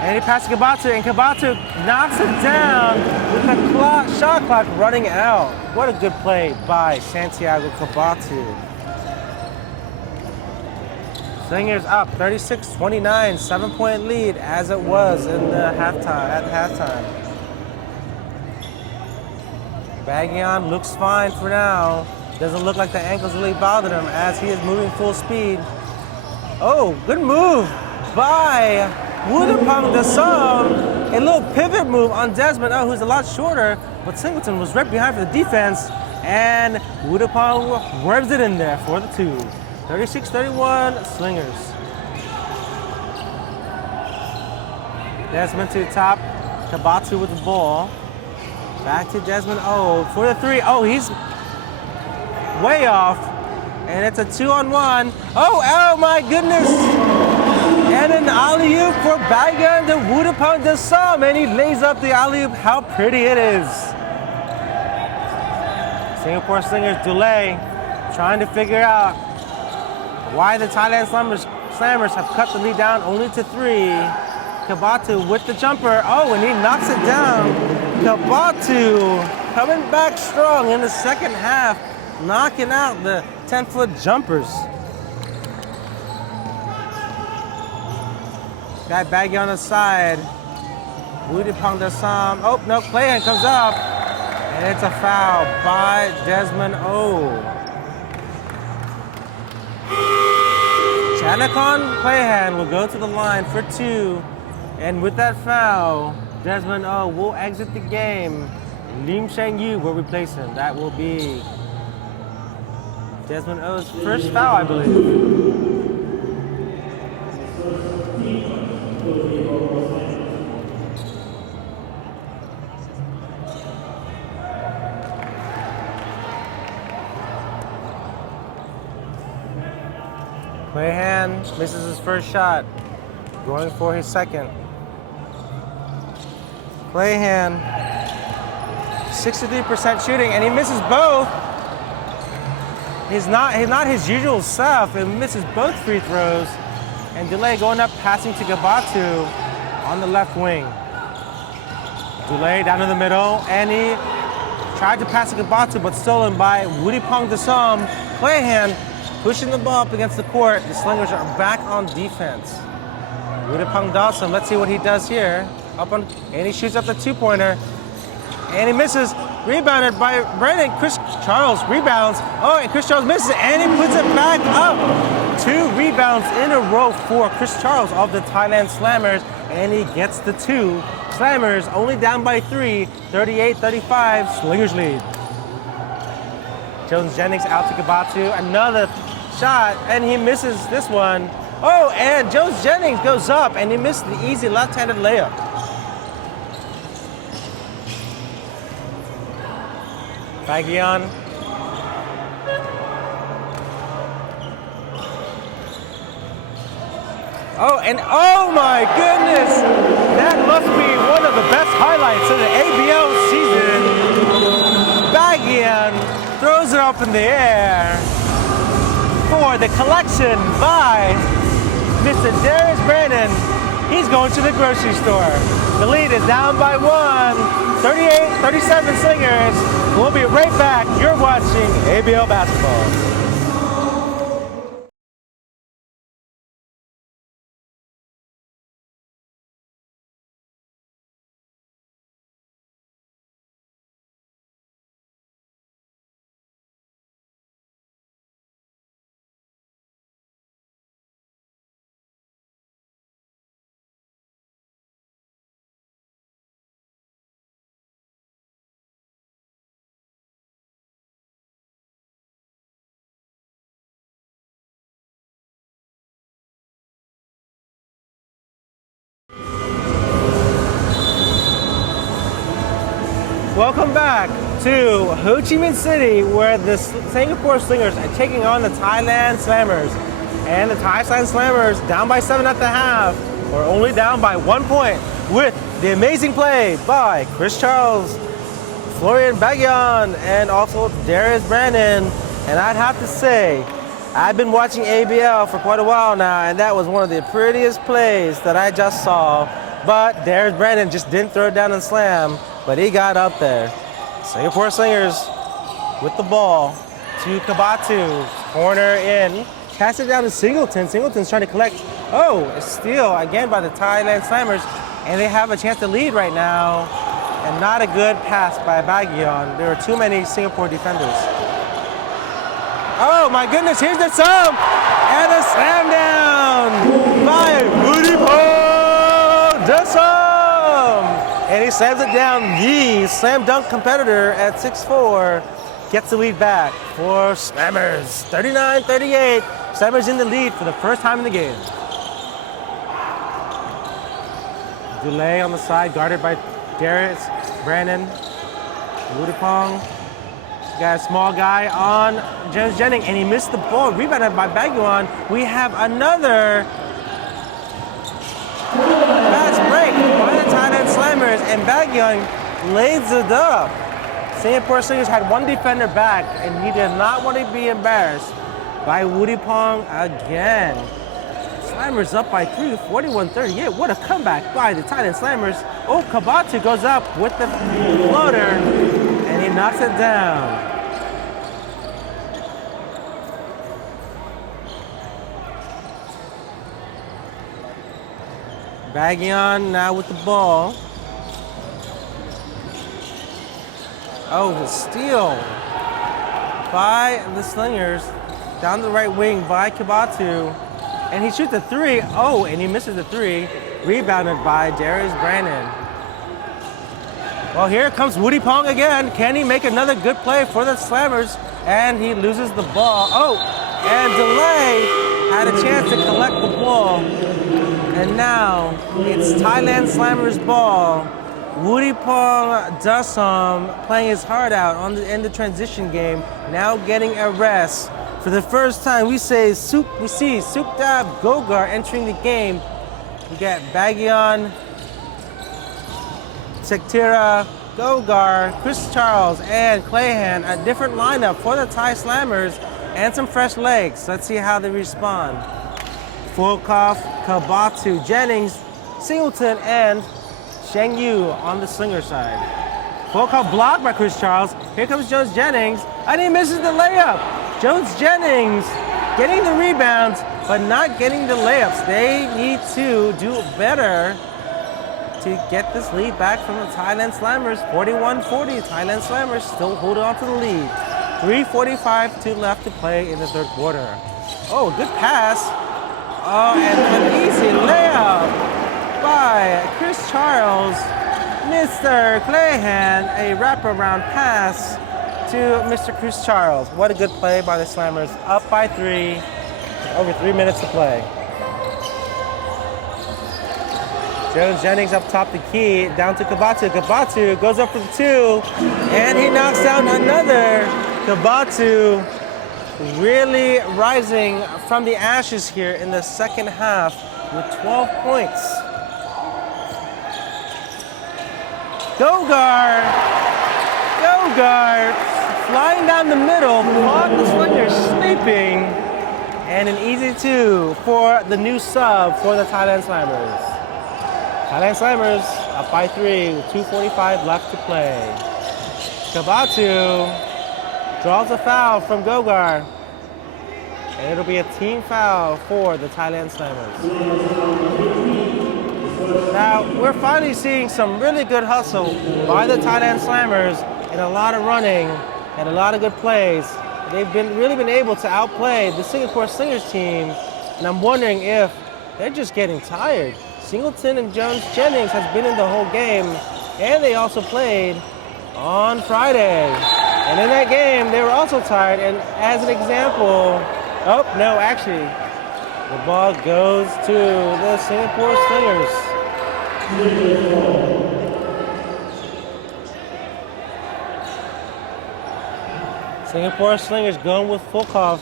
and he passes to Kabatu, and Kabatu knocks it down with the shot clock running out. What a good play by Santiago Kabatu. Slingers up 36-29, 7-point lead as it was in the halftime. Baggion looks fine for now. Doesn't look like the ankles really bothered him as he is moving full speed. Oh, good move by Wudapong Dasam. A little pivot move on Desmond, who's a lot shorter, but Singleton was right behind for the defense, and Wudapong revs it in there for the 2. 36-31, Slingers. Desmond to the top, Kabatu with the ball. Back to Desmond O for the 3. Oh, he's way off. And it's a 2-on-1. Oh my goodness. And an alley-oop for Baggion to Wudapong Dasam. And he lays up the alley-oop. How pretty it is. Singapore Slingers delay, trying to figure out why the Thailand Slammers have cut the lead down only to 3. Kabatu with the jumper. Oh, and he knocks it down. Kabatu coming back strong in the second half, knocking out the 10-foot jumpers. Got Baggy on the side. Wudapong Dasam. Oh, no, Clayhan comes up. And it's a foul by Desmond O. Chanakon Clayhan will go to the line for 2. And with that foul, Desmond O will exit the game. Lim Sheng Yu will replace him. That will be Desmond O's first foul, I believe. Clayhan misses his first shot, going for his second. Clayhan, 63% shooting, and he misses both. He's not his usual self. He misses both free throws. And Delay going up, passing to Kabatu on the left wing. Delay down in the middle, and he tried to pass to Kabatu, but stolen by Wudapong Dasam. Clayhan pushing the ball up against the court. The Slingers are back on defense. Wudapong Dasam, let's see what he does here. up on, and he shoots up the two-pointer, and he misses. Rebounded by Brandon. Chris Charles rebounds. Oh, and Chris Charles misses, and he puts it back up. 2 rebounds in a row for Chris Charles of the Thailand Slammers, and he gets the 2. Slammers only down by 3, 38-35, Slingers lead. Jones Jennings out to Kabatu, another shot, and he misses this one. Oh, and Jones Jennings goes up, and he missed the easy left-handed layup. Bagian. Oh, and oh my goodness! That must be one of the best highlights of the ABL season. Bagian throws it up in the air for the collection by Mr. Darius Brandon. He's going to the grocery store. The lead is down by 1. 38-37 Slingers. We'll be right back. You're watching ABL basketball. Welcome back to Ho Chi Minh City, where the Singapore Slingers are taking on the Thailand Slammers. And the Thailand Slammers down by 7 at the half, or only down by 1 point, with the amazing play by Chris Charles, Florian Bagian, and also Darius Brandon. And I'd have to say, I've been watching ABL for quite a while now, and that was one of the prettiest plays that I just saw. But Darius Brandon just didn't throw it down and slam, but he got up there. Singapore Slingers with the ball to Kabatu. Corner in. Pass it down to Singleton. Singleton's trying to collect. Oh, a steal again by the Thailand Slammers. And they have a chance to lead right now. And not a good pass by Bagian. There are too many Singapore defenders. Oh my goodness, here's the sub! And a slam down by Woodipong Dasam! And he slams it down. The slam dunk competitor at 6'4" gets the lead back for Slammers. 39-38. Slammers in the lead for the first time in the game. Delay on the side, guarded by Darius Brandon. Woodipong. Got a small guy on Jones Jennings, and he missed the ball. Rebounded by Baguan. We have another fast break by the Thailand Slammers, and Baguan lays it up. Singapore Slingers had one defender back, and he did not want to be embarrassed by Woodipong again. Slammers up by 3, 41-38. What a comeback by the Thailand Slammers. Oh, Kabatu goes up with the floater, and he knocks it down. Bagian now with the ball. Oh, the steal by the Slingers. Down the right wing by Kabatu. And he shoots a 3. Oh, and he misses the 3. Rebounded by Darius Brandon. Well, here comes Woodipong again. Can he make another good play for the Slammers? And he loses the ball. Oh, and Delay had a chance to collect the ball. And now it's Thailand Slammers ball. Woodipong Dasam playing his heart out in the transition game. Now getting a rest. For the first time, we see Sukdab Gogar entering the game. We got Bagian, Sektira, Gogar, Chris Charles, and Clayhan. A different lineup for the Thai Slammers and some fresh legs. Let's see how they respond. Volkov, Kabatu, Jennings, Singleton, and Sheng Yu on the Slinger side. Volkov blocked by Chris Charles. Here comes Jones Jennings, and he misses the layup. Jones Jennings getting the rebounds, but not getting the layups. They need to do better to get this lead back from the Thailand Slammers. 41-40, Thailand Slammers still holding on to the lead. 3:45 left to play in the third quarter. Oh, good pass. Oh, and an easy layup by Chris Charles. Mr. Clayhan, a wraparound pass to Mr. Chris Charles. What a good play by the Slammers. Up by 3, over 3 minutes to play. Jones Jennings up top the key, down to Kabatu. Kabatu goes up for the 2, and he knocks down another. Kabatu really rising from the ashes here in the second half with 12 points. Gogar flying down the middle, caught the Slingers sleeping, and an easy 2 for the new sub for the Thailand Slammers. Thailand Slammers up by 3 with 2:45 left to play. Kabatu draws a foul from Gogar, and it'll be a team foul for the Thailand Slammers. Now, we're finally seeing some really good hustle by the Thailand Slammers and a lot of running and a lot of good plays. They've really been able to outplay the Singapore Slingers team, and I'm wondering if they're just getting tired. Singleton and Jones Jennings has been in the whole game, and they also played on Friday. And in that game, they were also tired, and as an example, oh, no, actually, the ball goes to the Singapore Slingers. Singapore Slingers going with Fulkov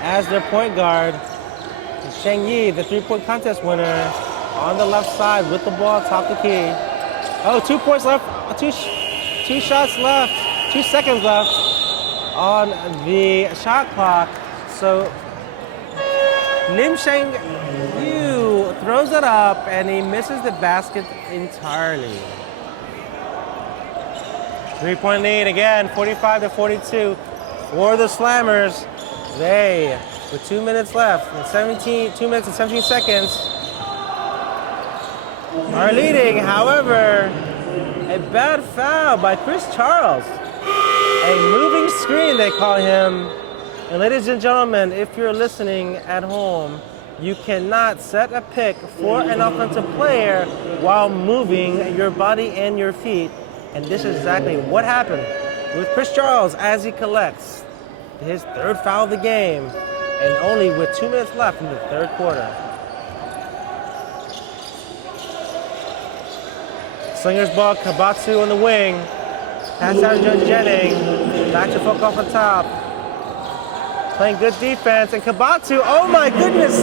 as their point guard. And Sheng Yi, the three-point contest winner, on the left side with the ball atop the key. Oh, 2 points left, two shots left, 2 seconds left on the shot clock. So Lim Sheng Yu throws it up and he misses the basket entirely. 3-point lead again, 45-42 for the Slammers. They, with 2 minutes left, and 2 minutes and 17 seconds, are leading. However, a bad foul by Chris Charles. A moving screen, they call him. And ladies and gentlemen, if you're listening at home, you cannot set a pick for an offensive player while moving your body and your feet. And this is exactly what happened with Chris Charles as he collects his third foul of the game, and only with 2 minutes left in the third quarter. Slingers ball, Kabatsu on the wing. Pass out to Jones Jennings. Back to Fulkov on top. Playing good defense, and Kabatsu, oh my goodness!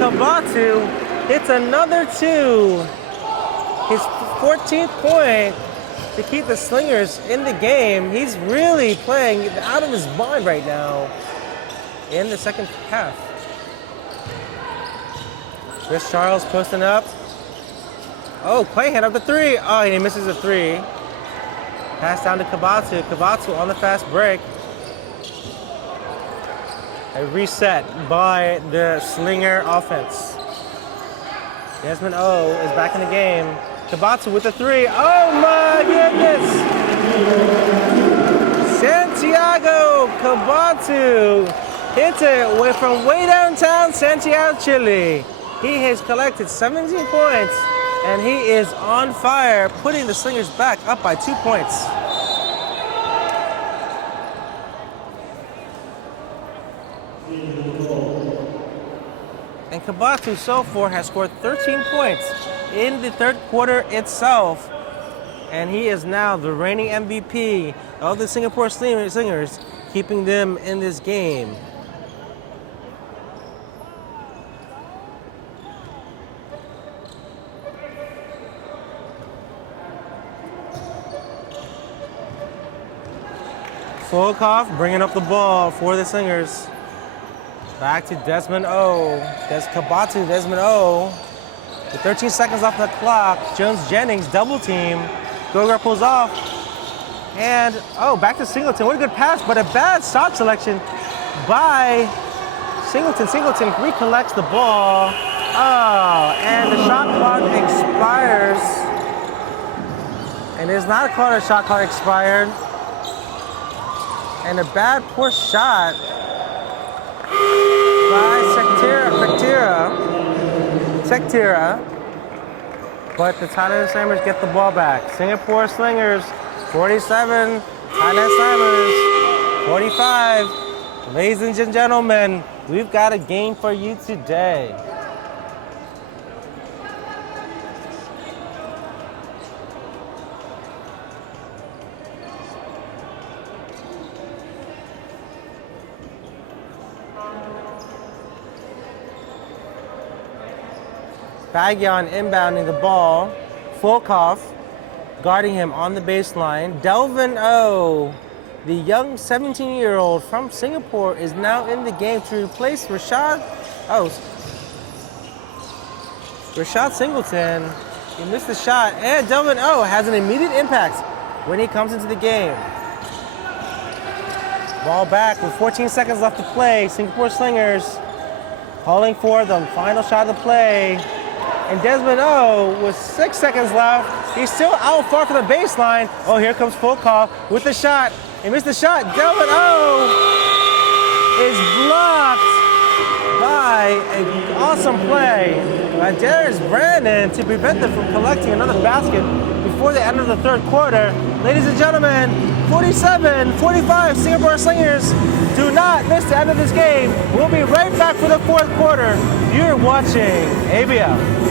Kabatsu hits another 2. His 14th point to keep the Slingers in the game. He's really playing out of his mind right now in the second half. Chris Charles posting up. Oh, Clayhan up the 3. Oh, he misses a 3. Pass down to Kabatsu. Kabatsu on the fast break. A reset by the Slinger offense. Desmond O is back in the game. Kabatsu with the 3. Oh my goodness! Santiago Kabatsu hits it from way downtown Santiago, Chile. He has collected 17 points, and he is on fire, putting the Slingers back up by 2 points. And Kabatsu so far has scored 13 points in the third quarter itself. And he is now the reigning MVP of the Singapore Slingers, keeping them in this game. Fulkov bringing up the ball for the Slingers. Back to Desmond O. Kabatsu, Desmond O. With 13 seconds off the clock, Jones Jennings double team. Gogar pulls off. And, oh, back to Singleton. What a good pass, but a bad shot selection by Singleton. Singleton recollects the ball. Oh, and the shot clock expires. And it's not called a shot clock expired. And a bad poor shot by Sectira. But the Thailand Slammers get the ball back. Singapore Slingers 47, Thailand Slammers 45. Ladies and gentlemen, we've got a game for you today. Bagyan inbounding the ball. Volkov guarding him on the baseline. Delvin O, the young 17-year-old from Singapore, is now in the game to replace Rashad Singleton. He missed the shot, and Delvin O has an immediate impact when he comes into the game. Ball back with 14 seconds left to play. Singapore Slingers calling for the final shot of the play. And Desmond O, with 6 seconds left, he's still out far from the baseline. Oh, here comes Volkov with the shot. He missed the shot. Delvin O is blocked by an awesome play by Darius Brandon to prevent them from collecting another basket before the end of the third quarter. Ladies and gentlemen, 47-45 Singapore Slingers. Do not miss the end of this game. We'll be right back for the fourth quarter. You're watching ABL.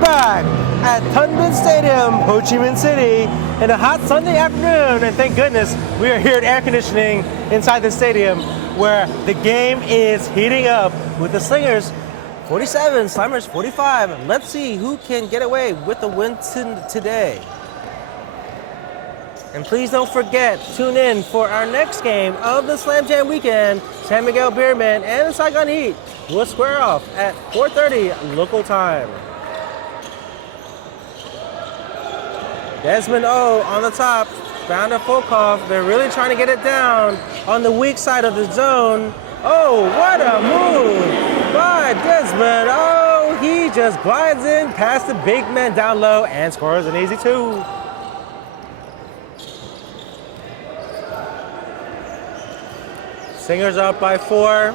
Back at Thun Minh Stadium, Ho Chi Minh City, in a hot Sunday afternoon, and thank goodness we are here at air conditioning inside the stadium, where the game is heating up with the Slingers 47, Slammers 45. Let's see who can get away with the win today. And please don't forget, tune in for our next game of the Slam Jam weekend. San Miguel Beermen and the Saigon Heat will square off at 4:30 local time. Desmond O on the top, found a Volkov. They're really trying to get it down on the weak side of the zone. Oh, what a move by Desmond O. He just glides in past the big man down low and scores an easy 2. Singers up by 4,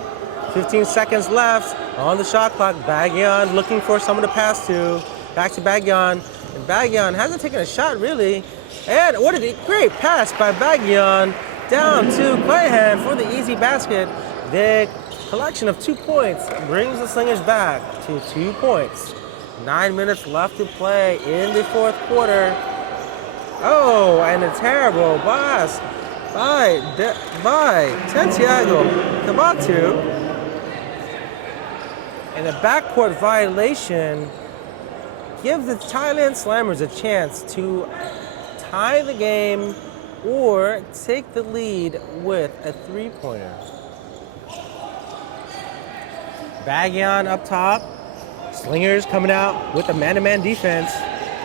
15 seconds left on the shot clock. Bagyan looking for someone to pass to. Back to Bagyan. And Bagyan hasn't taken a shot really. And what a great pass by Bagyan down to Clayhan for the easy basket. The collection of 2 points brings the Slingers back to 2 points. 9 minutes left to play in the fourth quarter. Oh, and a terrible pass by Santiago Tabatu. And a backcourt violation gives the Thailand Slammers a chance to tie the game or take the lead with a three-pointer. Bagyan up top. Slingers coming out with a man-to-man defense.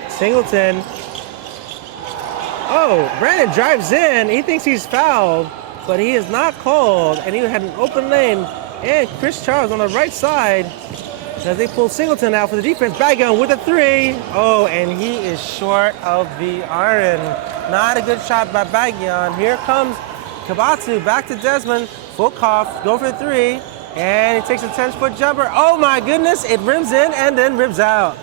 Singleton. Oh, Brandon drives in. He thinks he's fouled, but he is not called, and he had an open lane. And Chris Charles on the right side as they pull Singleton out for the defense. Bagyan with a three. Oh, and he is short of the iron. Not a good shot by Bagyan. Here comes Kabatu back to Desmond. Fulkoff go for the three. And he takes a 10-foot jumper. Oh my goodness, it rims in and then rims out.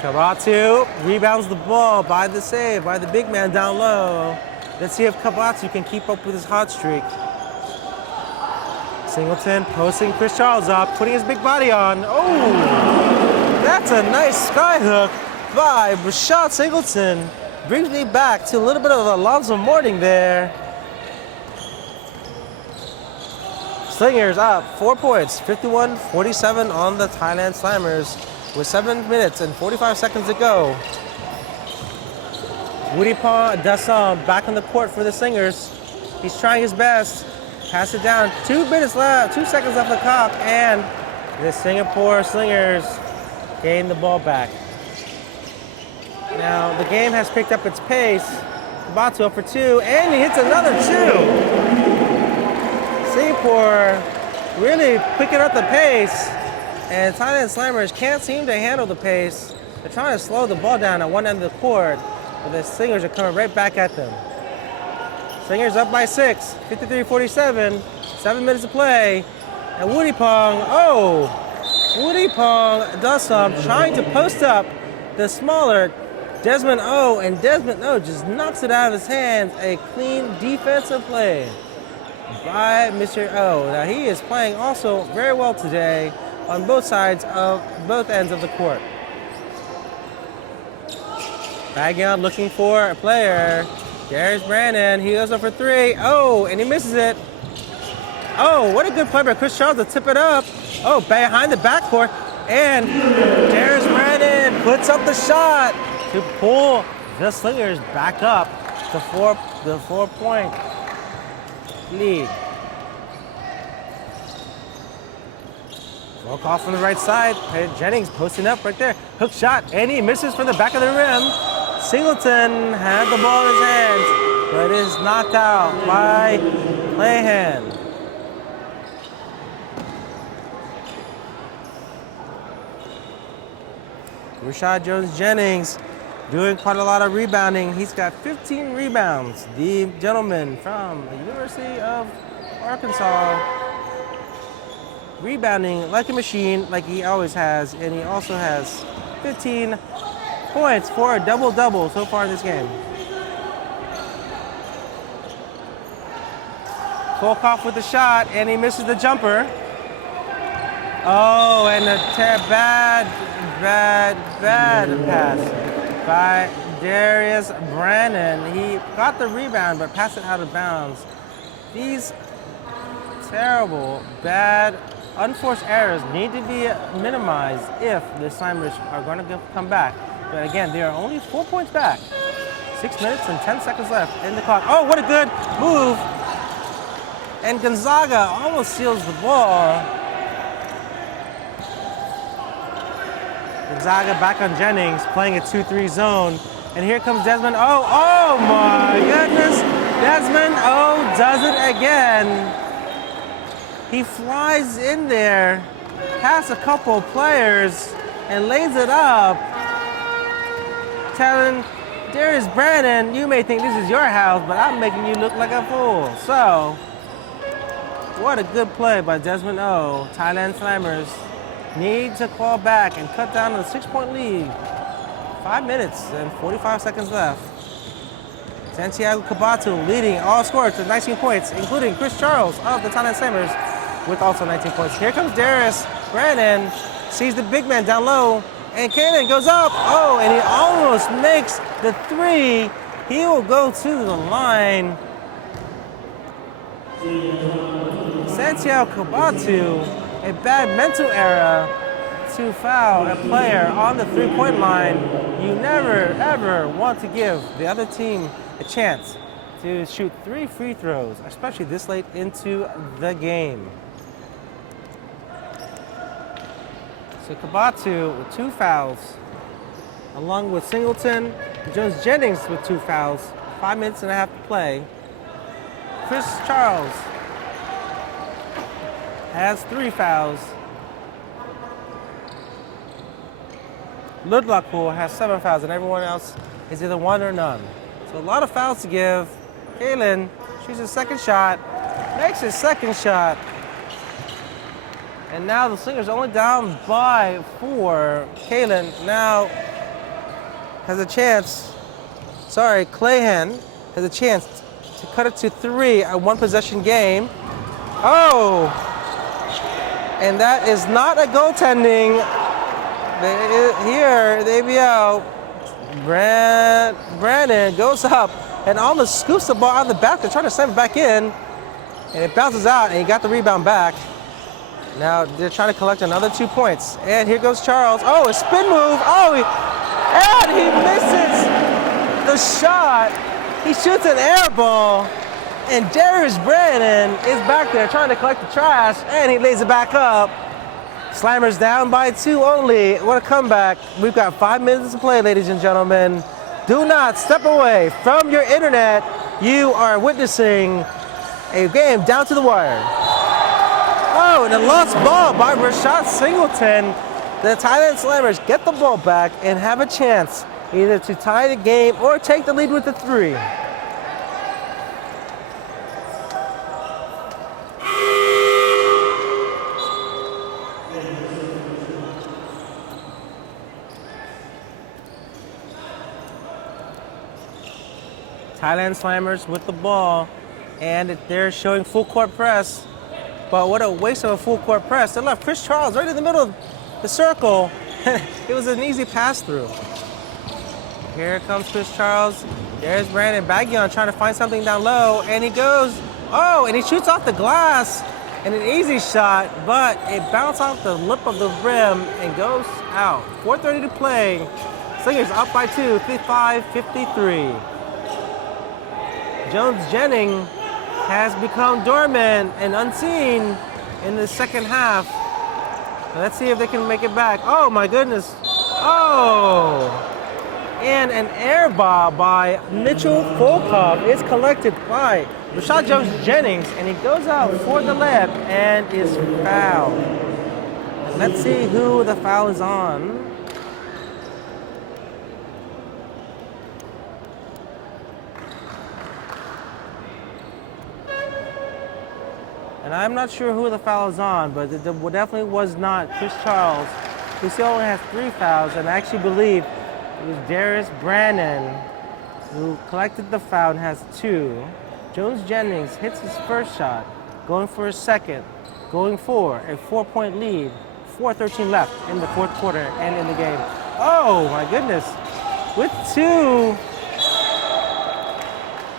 Kabatu rebounds the ball by the save, by the big man down low. Let's see if Kabatu can keep up with his hot streak. Singleton posting Chris Charles up, putting his big body on. Oh, that's a nice skyhook by Rashad Singleton. Brings me back to a little bit of Alonzo Mourning there. Slingers up 4 points, 51-47 on the Thailand Slammers with 7 minutes and 45 seconds to go. Woodipong Dasam back on the court for the Slingers. He's trying his best. Pass it down. 2 minutes left, 2 seconds left the clock, and the Singapore Slingers gain the ball back. Now the game has picked up its pace. Kabatu up for two, and he hits another two. Singapore really picking up the pace, and Thailand Slammers can't seem to handle the pace. They're trying to slow the ball down at one end of the court, but the Slingers are coming right back at them. Slingers up by 6, 53-47, 7 minutes to play, and Woodipong does some, trying to post up the smaller Desmond O, and Desmond O just knocks it out of his hands. A clean defensive play by Mr. O. Now he is playing also very well today on both ends of the court. Bagyan looking for a player. There's Brandon. He goes up for three. Oh, and he misses it. Oh, what a good play by Chris Charles to tip it up. Oh, behind the backcourt. And there's Brandon. Puts up the shot to pull the Slingers back up to the 4-point lead. Walk off from the right side. Jennings posting up right there. Hook shot, and he misses from the back of the rim. Singleton had the ball in his hands, but is knocked out by Playhan. Rashad Jones-Jennings doing quite a lot of rebounding. He's got 15 rebounds. The gentleman from the University of Arkansas, rebounding like a machine, like he always has, and he also has 15 points for a double-double so far in this game. Fulkoff with the shot, and he misses the jumper. Oh, and a bad pass by Darius Brandon. He got the rebound, but passed it out of bounds. These terrible, bad, unforced errors need to be minimized if the Slammers are going to come back. But again, they are only 4 points back. 6 minutes and 10 seconds left in the clock. Oh, what a good move. And Gonzaga almost seals the ball. Gonzaga back on Jennings, playing a 2-3 zone. And here comes Desmond O. Oh my goodness. Desmond O does it again. He flies in there, past a couple players, and lays it up. Telling Darius Brandon, you may think this is your house, but I'm making you look like a fool. So, what a good play by Desmond O. Thailand Slammers need to claw back and cut down to the 6-point lead. 5 minutes and 45 seconds left. Santiago Kabatu leading all scorers to 19 points, including Chris Charles of the Thailand Slammers with also 19 points. Here comes Darius Brandon, sees the big man down low, and Kanan goes up. Oh, and he almost makes the three. He will go to the line. Santiago Kabatu a bad mental error to foul a player on the three-point line. You never, ever want to give the other team a chance to shoot 3 free throws, especially this late into the game. So Kabatu with 2 fouls, along with Singleton, Jones-Jennings with 2 fouls, 5 minutes and a half to play. Chris Charles has 3 fouls. Ludlockpool has 7 fouls, and everyone else is either 1 or none. So a lot of fouls to give. Kalen shoots his second shot, makes his second shot. And now the Slingers only down by 4. Kalen now has a chance. Clayhan has a chance to cut it to 3, a 1-possession game. Oh! And that is not a goaltending. Here, the ABL, Brandon goes up and almost scoops the ball out of the basket, trying to send it back in. And it bounces out, and he got the rebound back. Now they're trying to collect another 2 points. And here goes Charles. Oh, a spin move. Oh, and he misses the shot. He shoots an air ball. And Darius Brandon is back there trying to collect the trash, and he lays it back up. Slammers down by 2 only. What a comeback. We've got 5 minutes to play, ladies and gentlemen. Do not step away from your internet. You are witnessing a game down to the wire. Oh, and a lost ball by Rashad Singleton. The Thailand Slammers get the ball back and have a chance either to tie the game or take the lead with the 3. Thailand Slammers with the ball, and they're showing full court press. But what a waste of a full court press. They left Chris Charles right in the middle of the circle. It was an easy pass through. Here comes Chris Charles. There's Brandon Baggion trying to find something down low, and he goes, oh, and he shoots off the glass. And an easy shot, but it bounced off the lip of the rim and goes out. 4:30 to play. Slingers up by 2, 55-53. Jones-Jennings has become dormant and unseen in the second half. Let's see if they can make it back. Oh my goodness. Oh! And an air ball by Mitchell Volkov is collected by Rashad Jones-Jennings, and he goes out for the layup and is fouled. Let's see who the foul is on. And I'm not sure who the foul is on, but it definitely was not Chris Charles, who still only has 3 fouls, and I actually believe it was Darius Brandon who collected the foul and has 2. Jones-Jennings hits his first shot, going for his second, going for a 4-point lead, 4:13 left in the fourth quarter and in the game. Oh my goodness, with 2.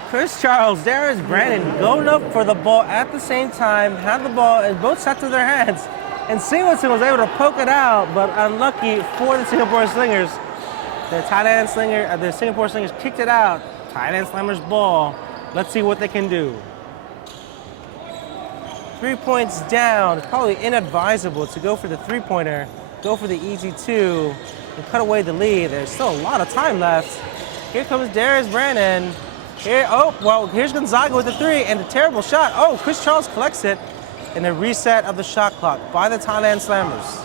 Chris Charles, Darius Brandon going up for the ball at the same time, had the ball in both sets of their hands, and Singleton was able to poke it out, but unlucky for the Singapore Slingers. The Singapore Slingers kicked it out. Thailand Slammers ball. Let's see what they can do. 3 points down. It's probably inadvisable to go for the 3-pointer, go for the easy 2, and cut away the lead. There's still a lot of time left. Here comes Darius Brandon. Here's Gonzaga with the 3 and a terrible shot. Oh, Chris Charles collects it in a reset of the shot clock by the Thailand Slammers.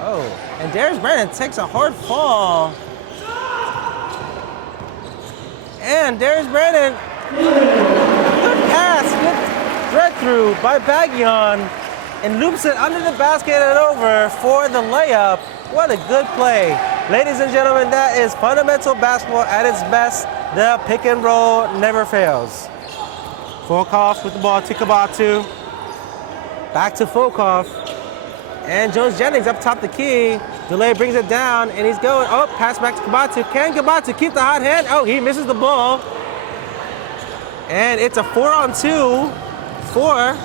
Oh, and Darius Brandon takes a hard fall. And Darius Brandon, good pass, good thread through by Baggion, and loops it under the basket and over for the layup. What a good play. Ladies and gentlemen, that is fundamental basketball at its best. The pick and roll never fails. Volkov with the ball to Kabatu. Back to Volkov. And Jones-Jennings up top the key. Delay brings it down, and he's going. Oh, pass back to Kabatu. Can Kabatu keep the hot hand? Oh, he misses the ball. And it's a 4-on-2 for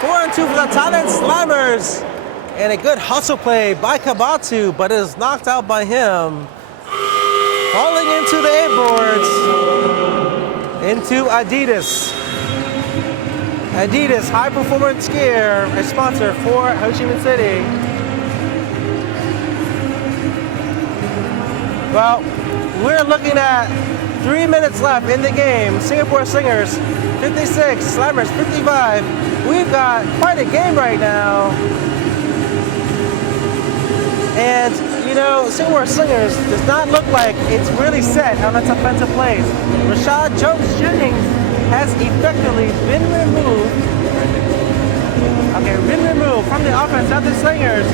4-2 for the Thailand Slammers. And a good hustle play by Kabatu, but it is knocked out by him. Falling into the 8 boards. Into Adidas. Adidas High Performance Gear, a sponsor for Ho Chi Minh City. Well, we're looking at 3 minutes left in the game. Singapore Slingers 56, Slammers 55. We've got quite a game right now. And, you know, Singapore Slingers does not look like it's really set on its offensive plays. Rashad Jones-Jennings has effectively been removed. Okay, been removed from the offense of the Slingers.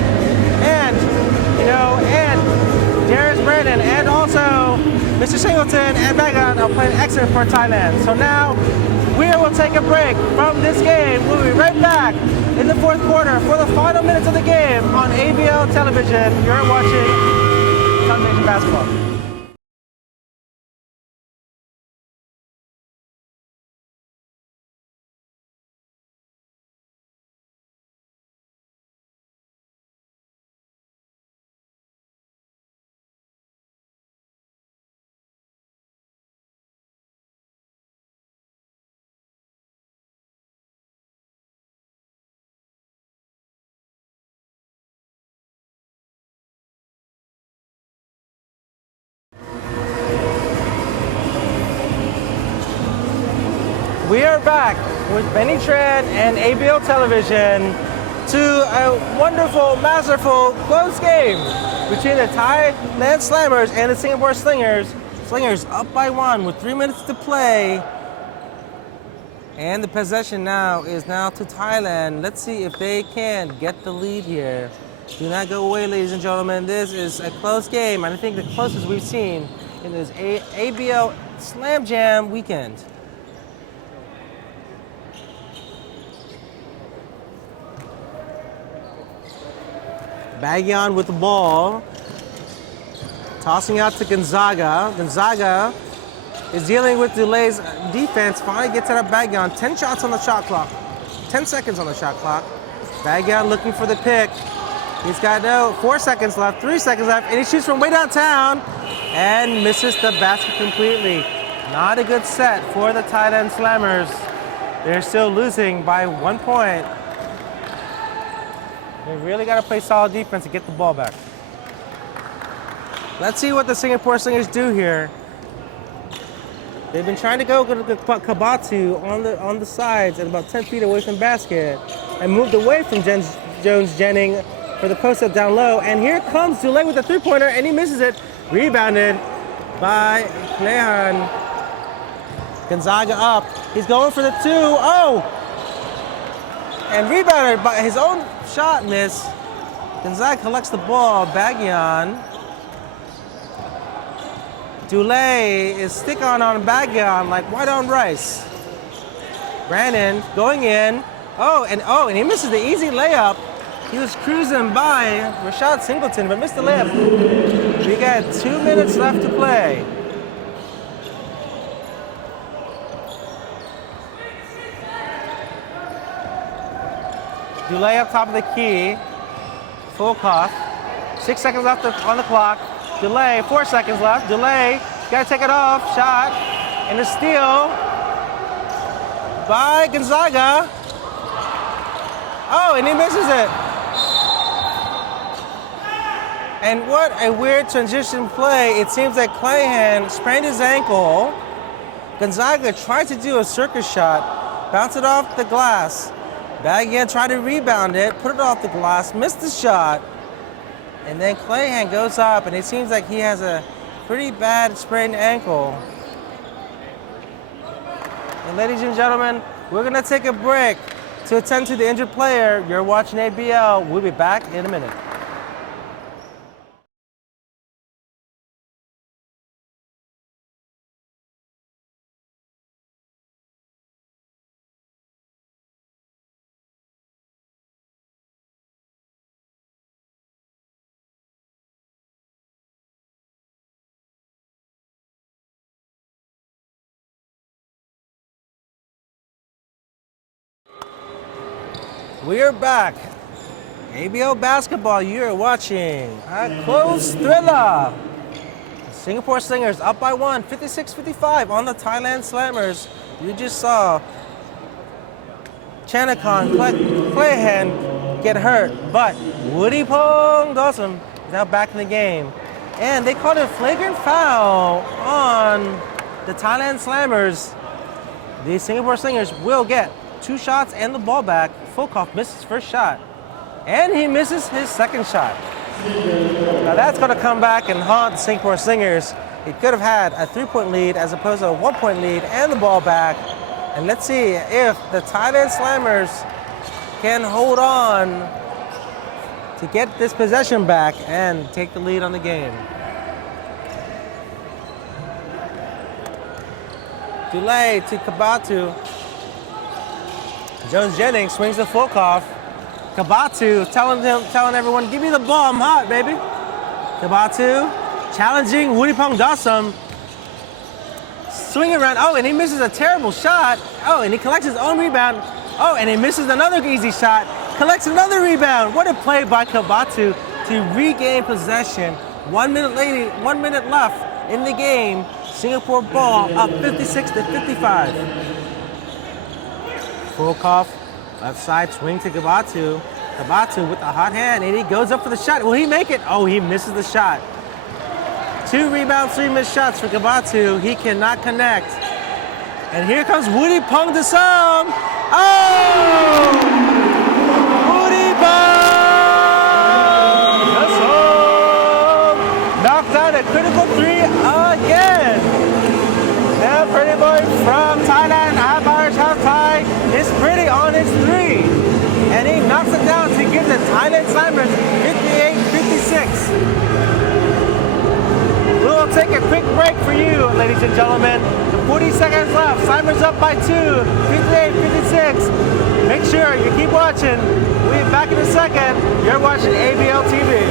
And, you know, and Darius Brandon and also Mr. Singleton and Bagan are playing excellent for Thailand. So now we will take a break from this game. We'll be right back in the 4th quarter for the final minutes of the game on ABL television. You're watching Television Basketball. We are back with Benny Tran and ABL Television to a wonderful, masterful, close game between the Thailand Slammers and the Singapore Slingers. Slingers up by 1 with 3 minutes to play. And the possession now is to Thailand. Let's see if they can get the lead here. Do not go away, ladies and gentlemen. This is a close game, and I think the closest we've seen in this ABL Slam Jam weekend. Bagyan with the ball. Tossing out to Gonzaga. Gonzaga is dealing with Delay's defense. Finally gets out of Bagyan. 10 shots on the shot clock. 10 seconds on the shot clock. Bagyan looking for the pick. He's got 4 seconds left, 3 seconds left, and he shoots from way downtown and misses the basket completely. Not a good set for the Thailand Slammers. They're still losing by 1 point. They really got to play solid defense to get the ball back. Let's see what the Singapore Slingers do here. They've been trying to go to Kabatu on the sides and about 10 feet away from basket and moved away from Jones-Jennings for the post-up down low. And here comes Dulé with a 3-pointer, and he misses it. Rebounded by Klehan. Gonzaga up. He's going for the 2. Oh! And rebounded by his own shot miss. Gonzaga collects the ball. Bagyan. Dulé is stick on Bagyan like white on rice. Brandon going in. And he misses the easy layup. He was cruising by Rashad Singleton, but missed the layup. We got 2 minutes left to play. Dulé up top of the key. Full cough. 6 seconds left on the clock. Dulé, 4 seconds left. Dulé, gotta take it off. Shot. And a steal by Gonzaga. Oh, and he misses it. And what a weird transition play. It seems that Clayhan sprained his ankle. Gonzaga tried to do a circus shot, bounced it off the glass. Bagyan tried to rebound it, put it off the glass, missed the shot. And then Clayhan goes up, and it seems like he has a pretty bad sprained ankle. And ladies and gentlemen, we're gonna take a break to attend to the injured player. You're watching ABL. We'll be back in a minute. We are back. ABL basketball, you are watching a close thriller. Singapore Slingers up by 1, 56-55 on the Thailand Slammers. You just saw Chanakan Clayhan get hurt, but Woody Pong Dawson is now back in the game. And they called a flagrant foul on the Thailand Slammers. The Singapore Slingers will get 2 shots and the ball back. Fulkoff misses his first shot, and he misses his second shot. Now that's going to come back and haunt the Singapore Slingers. He could have had a 3-point lead as opposed to a 1-point lead and the ball back. And let's see if the Thailand Slammers can hold on to get this possession back and take the lead on the game. Delay to Kabatu. Jones-Jennings swings to Fulkoff. Kabatu telling everyone, give me the ball, I'm hot, baby. Kabatu challenging Woody Pong Dawson. Swing around, oh, and he misses a terrible shot. Oh, and he collects his own rebound. Oh, and he misses another easy shot. Collects another rebound. What a play by Kabatu to regain possession. 1 minute left in the game. Singapore ball up 56-55. Fulkoff, left side swing to Kabatu. Kabatu with the hot hand, and he goes up for the shot. Will he make it? Oh, he misses the shot. 2 rebounds, 3 missed shots for Kabatu. He cannot connect. And here comes Woody Pong Dawson. Oh! Woody Pong Dawson knocked out a critical 3 again. Now Pretty Boy from Thailand, Abarish Half Thai, is pretty on his 3. And he knocks it down to give the Thailand Slammers 58-56. We'll take a quick break for you, ladies and gentlemen. 40 seconds left. Slammers up by 2, 58-56. Make sure you keep watching. We'll be back in a second. You're watching ABL TV.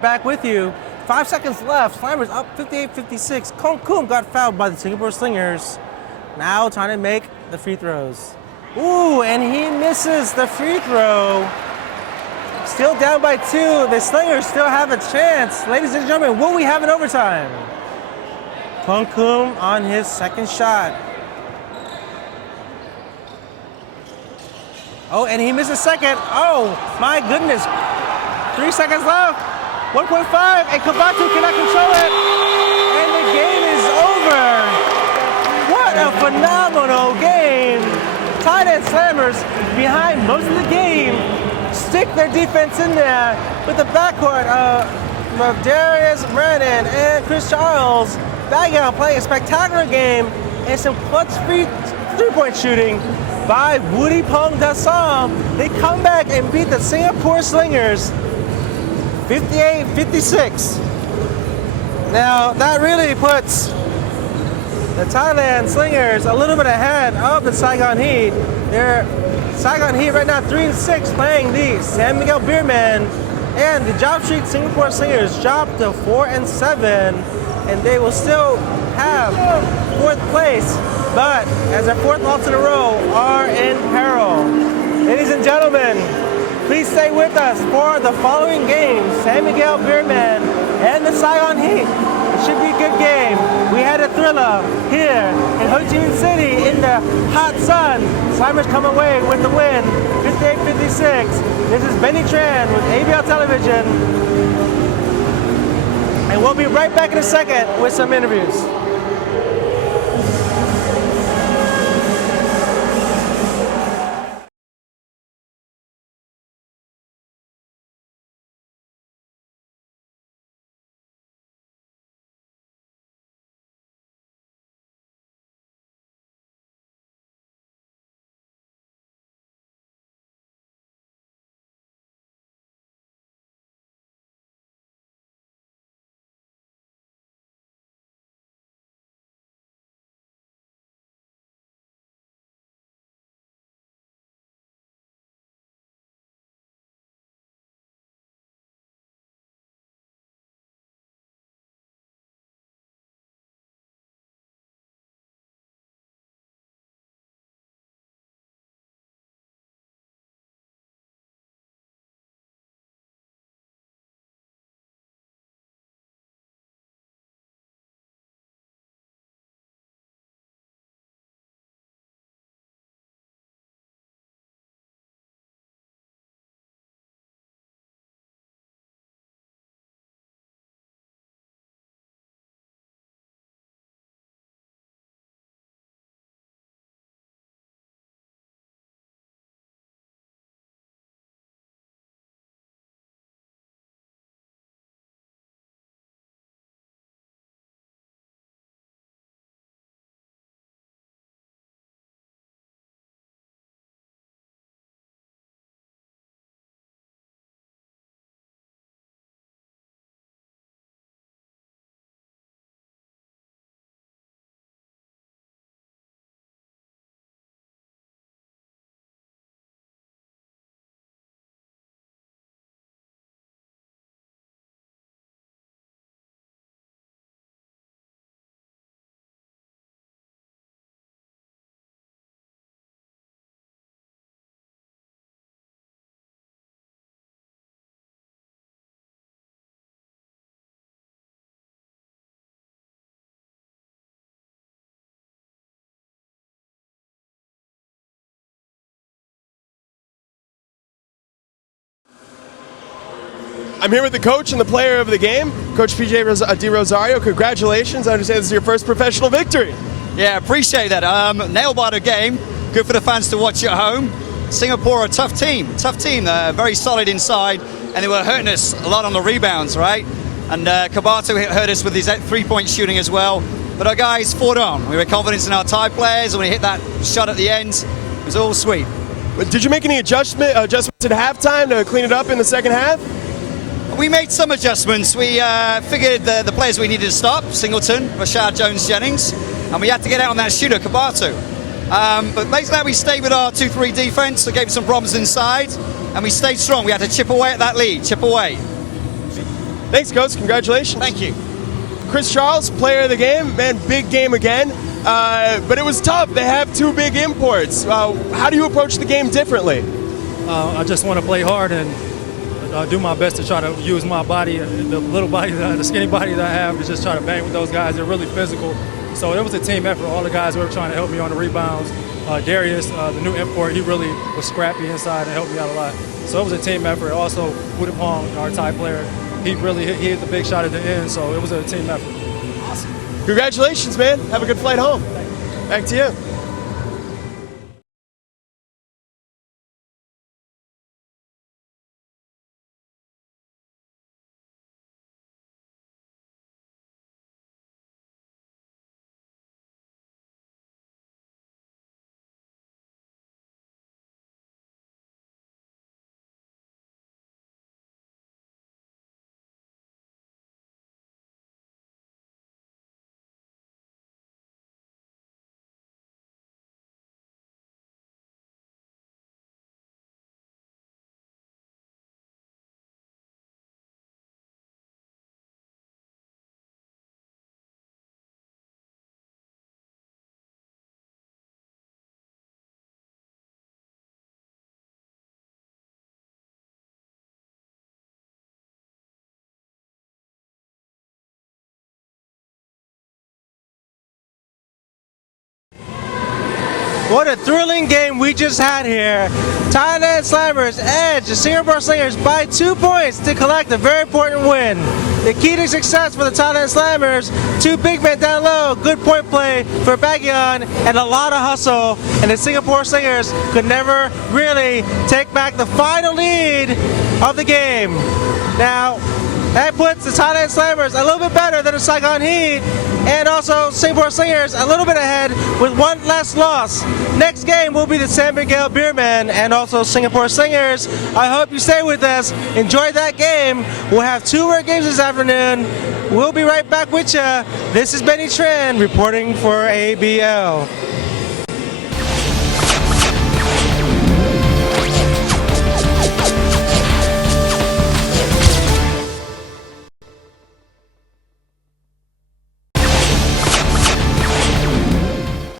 Back with you. 5 seconds left. Climbers up 58-56. Kong Kum got fouled by the Singapore Slingers. Now trying to make the free throws. Ooh, and he misses the free throw. Still down by 2. The Slingers still have a chance. Ladies and gentlemen, will we have an overtime? Kong Kum on his second shot. Oh, and he missed a second. Oh, my goodness. 3 seconds left. 1.5, and Kabatu cannot control it. And the game is over. What a phenomenal game. Thailand Slammers behind most of the game. Stick their defense in there with the backcourt of Darius Brennan and Chris Charles. Baggao playing a spectacular game and some clutch three-point shooting by Woody Pong Dasam. They come back and beat the Singapore Slingers 58-56. Now that really puts the Thailand Slingers a little bit ahead of the Saigon Heat. They're Saigon Heat right now 3-6 playing the San Miguel Beermen, and the Job Street Singapore Slingers dropped to 4-7, and they will still have 4th place, but as their 4th loss in a row are in peril. Ladies and gentlemen, please stay with us for the following games. San Miguel Beermen and the Saigon Heat. It should be a good game. We had a thriller here in Ho Chi Minh City in the hot sun. Slammers come away with the win, 58-56. This is Benny Tran with ABL Television. And we'll be right back in a second with some interviews. I'm here with the coach and the player of the game, Coach PJ Di Rosario. Congratulations. I understand this is your first professional victory. Yeah, appreciate that. Nail-biter game. Good for the fans to watch at home. Singapore, a tough team. Very solid inside, and they were hurting us a lot on the rebounds, right? And Kabato hurt us with his three-point shooting as well. But our guys fought on. We were confident in our Thai players, and when he hit that shot at the end, it was all sweet. Did you make any adjustments at halftime to clean it up in the second half? We made some adjustments. We figured the players we needed to stop, Singleton, Rashad Jones-Jennings, and we had to get out on that shooter, Kabato. But basically we stayed with our 2-3 defense, that gave some problems inside, and we stayed strong. We had to chip away at that lead, chip away. Thanks, Coach. Congratulations. Thank you. Chris Charles, player of the game. Man, big game again. But it was tough. They have two big imports. How do you approach the game differently? I just want to play hard and do my best to try to use my body, the little body, the skinny body that I have, to just try to bang with those guys. They're really physical. So it was a team effort. All the guys were trying to help me on the rebounds. Darius, the new import, he really was scrappy inside and helped me out a lot. So it was a team effort. Also, Wudapong, our Thai player, he hit the big shot at the end. So it was a team effort. Awesome. Congratulations, man. Have a good flight home. Back to you. What a thrilling game we just had here. Thailand Slammers edge the Singapore Slingers by 2 points to collect a very important win. The key to success for the Thailand Slammers, two big men down low, good point play for Bagyon, and a lot of hustle. And the Singapore Slingers could never really take back the final lead of the game. Now, that puts the Thailand Slammers a little bit better than the Saigon Heat, and also Singapore Slingers a little bit ahead with one less loss. Next game will be the San Miguel Beermen and also Singapore Slingers. I hope you stay with us. Enjoy that game. We'll have 2 more games this afternoon. We'll be right back with you. This is Benny Tran reporting for ABL.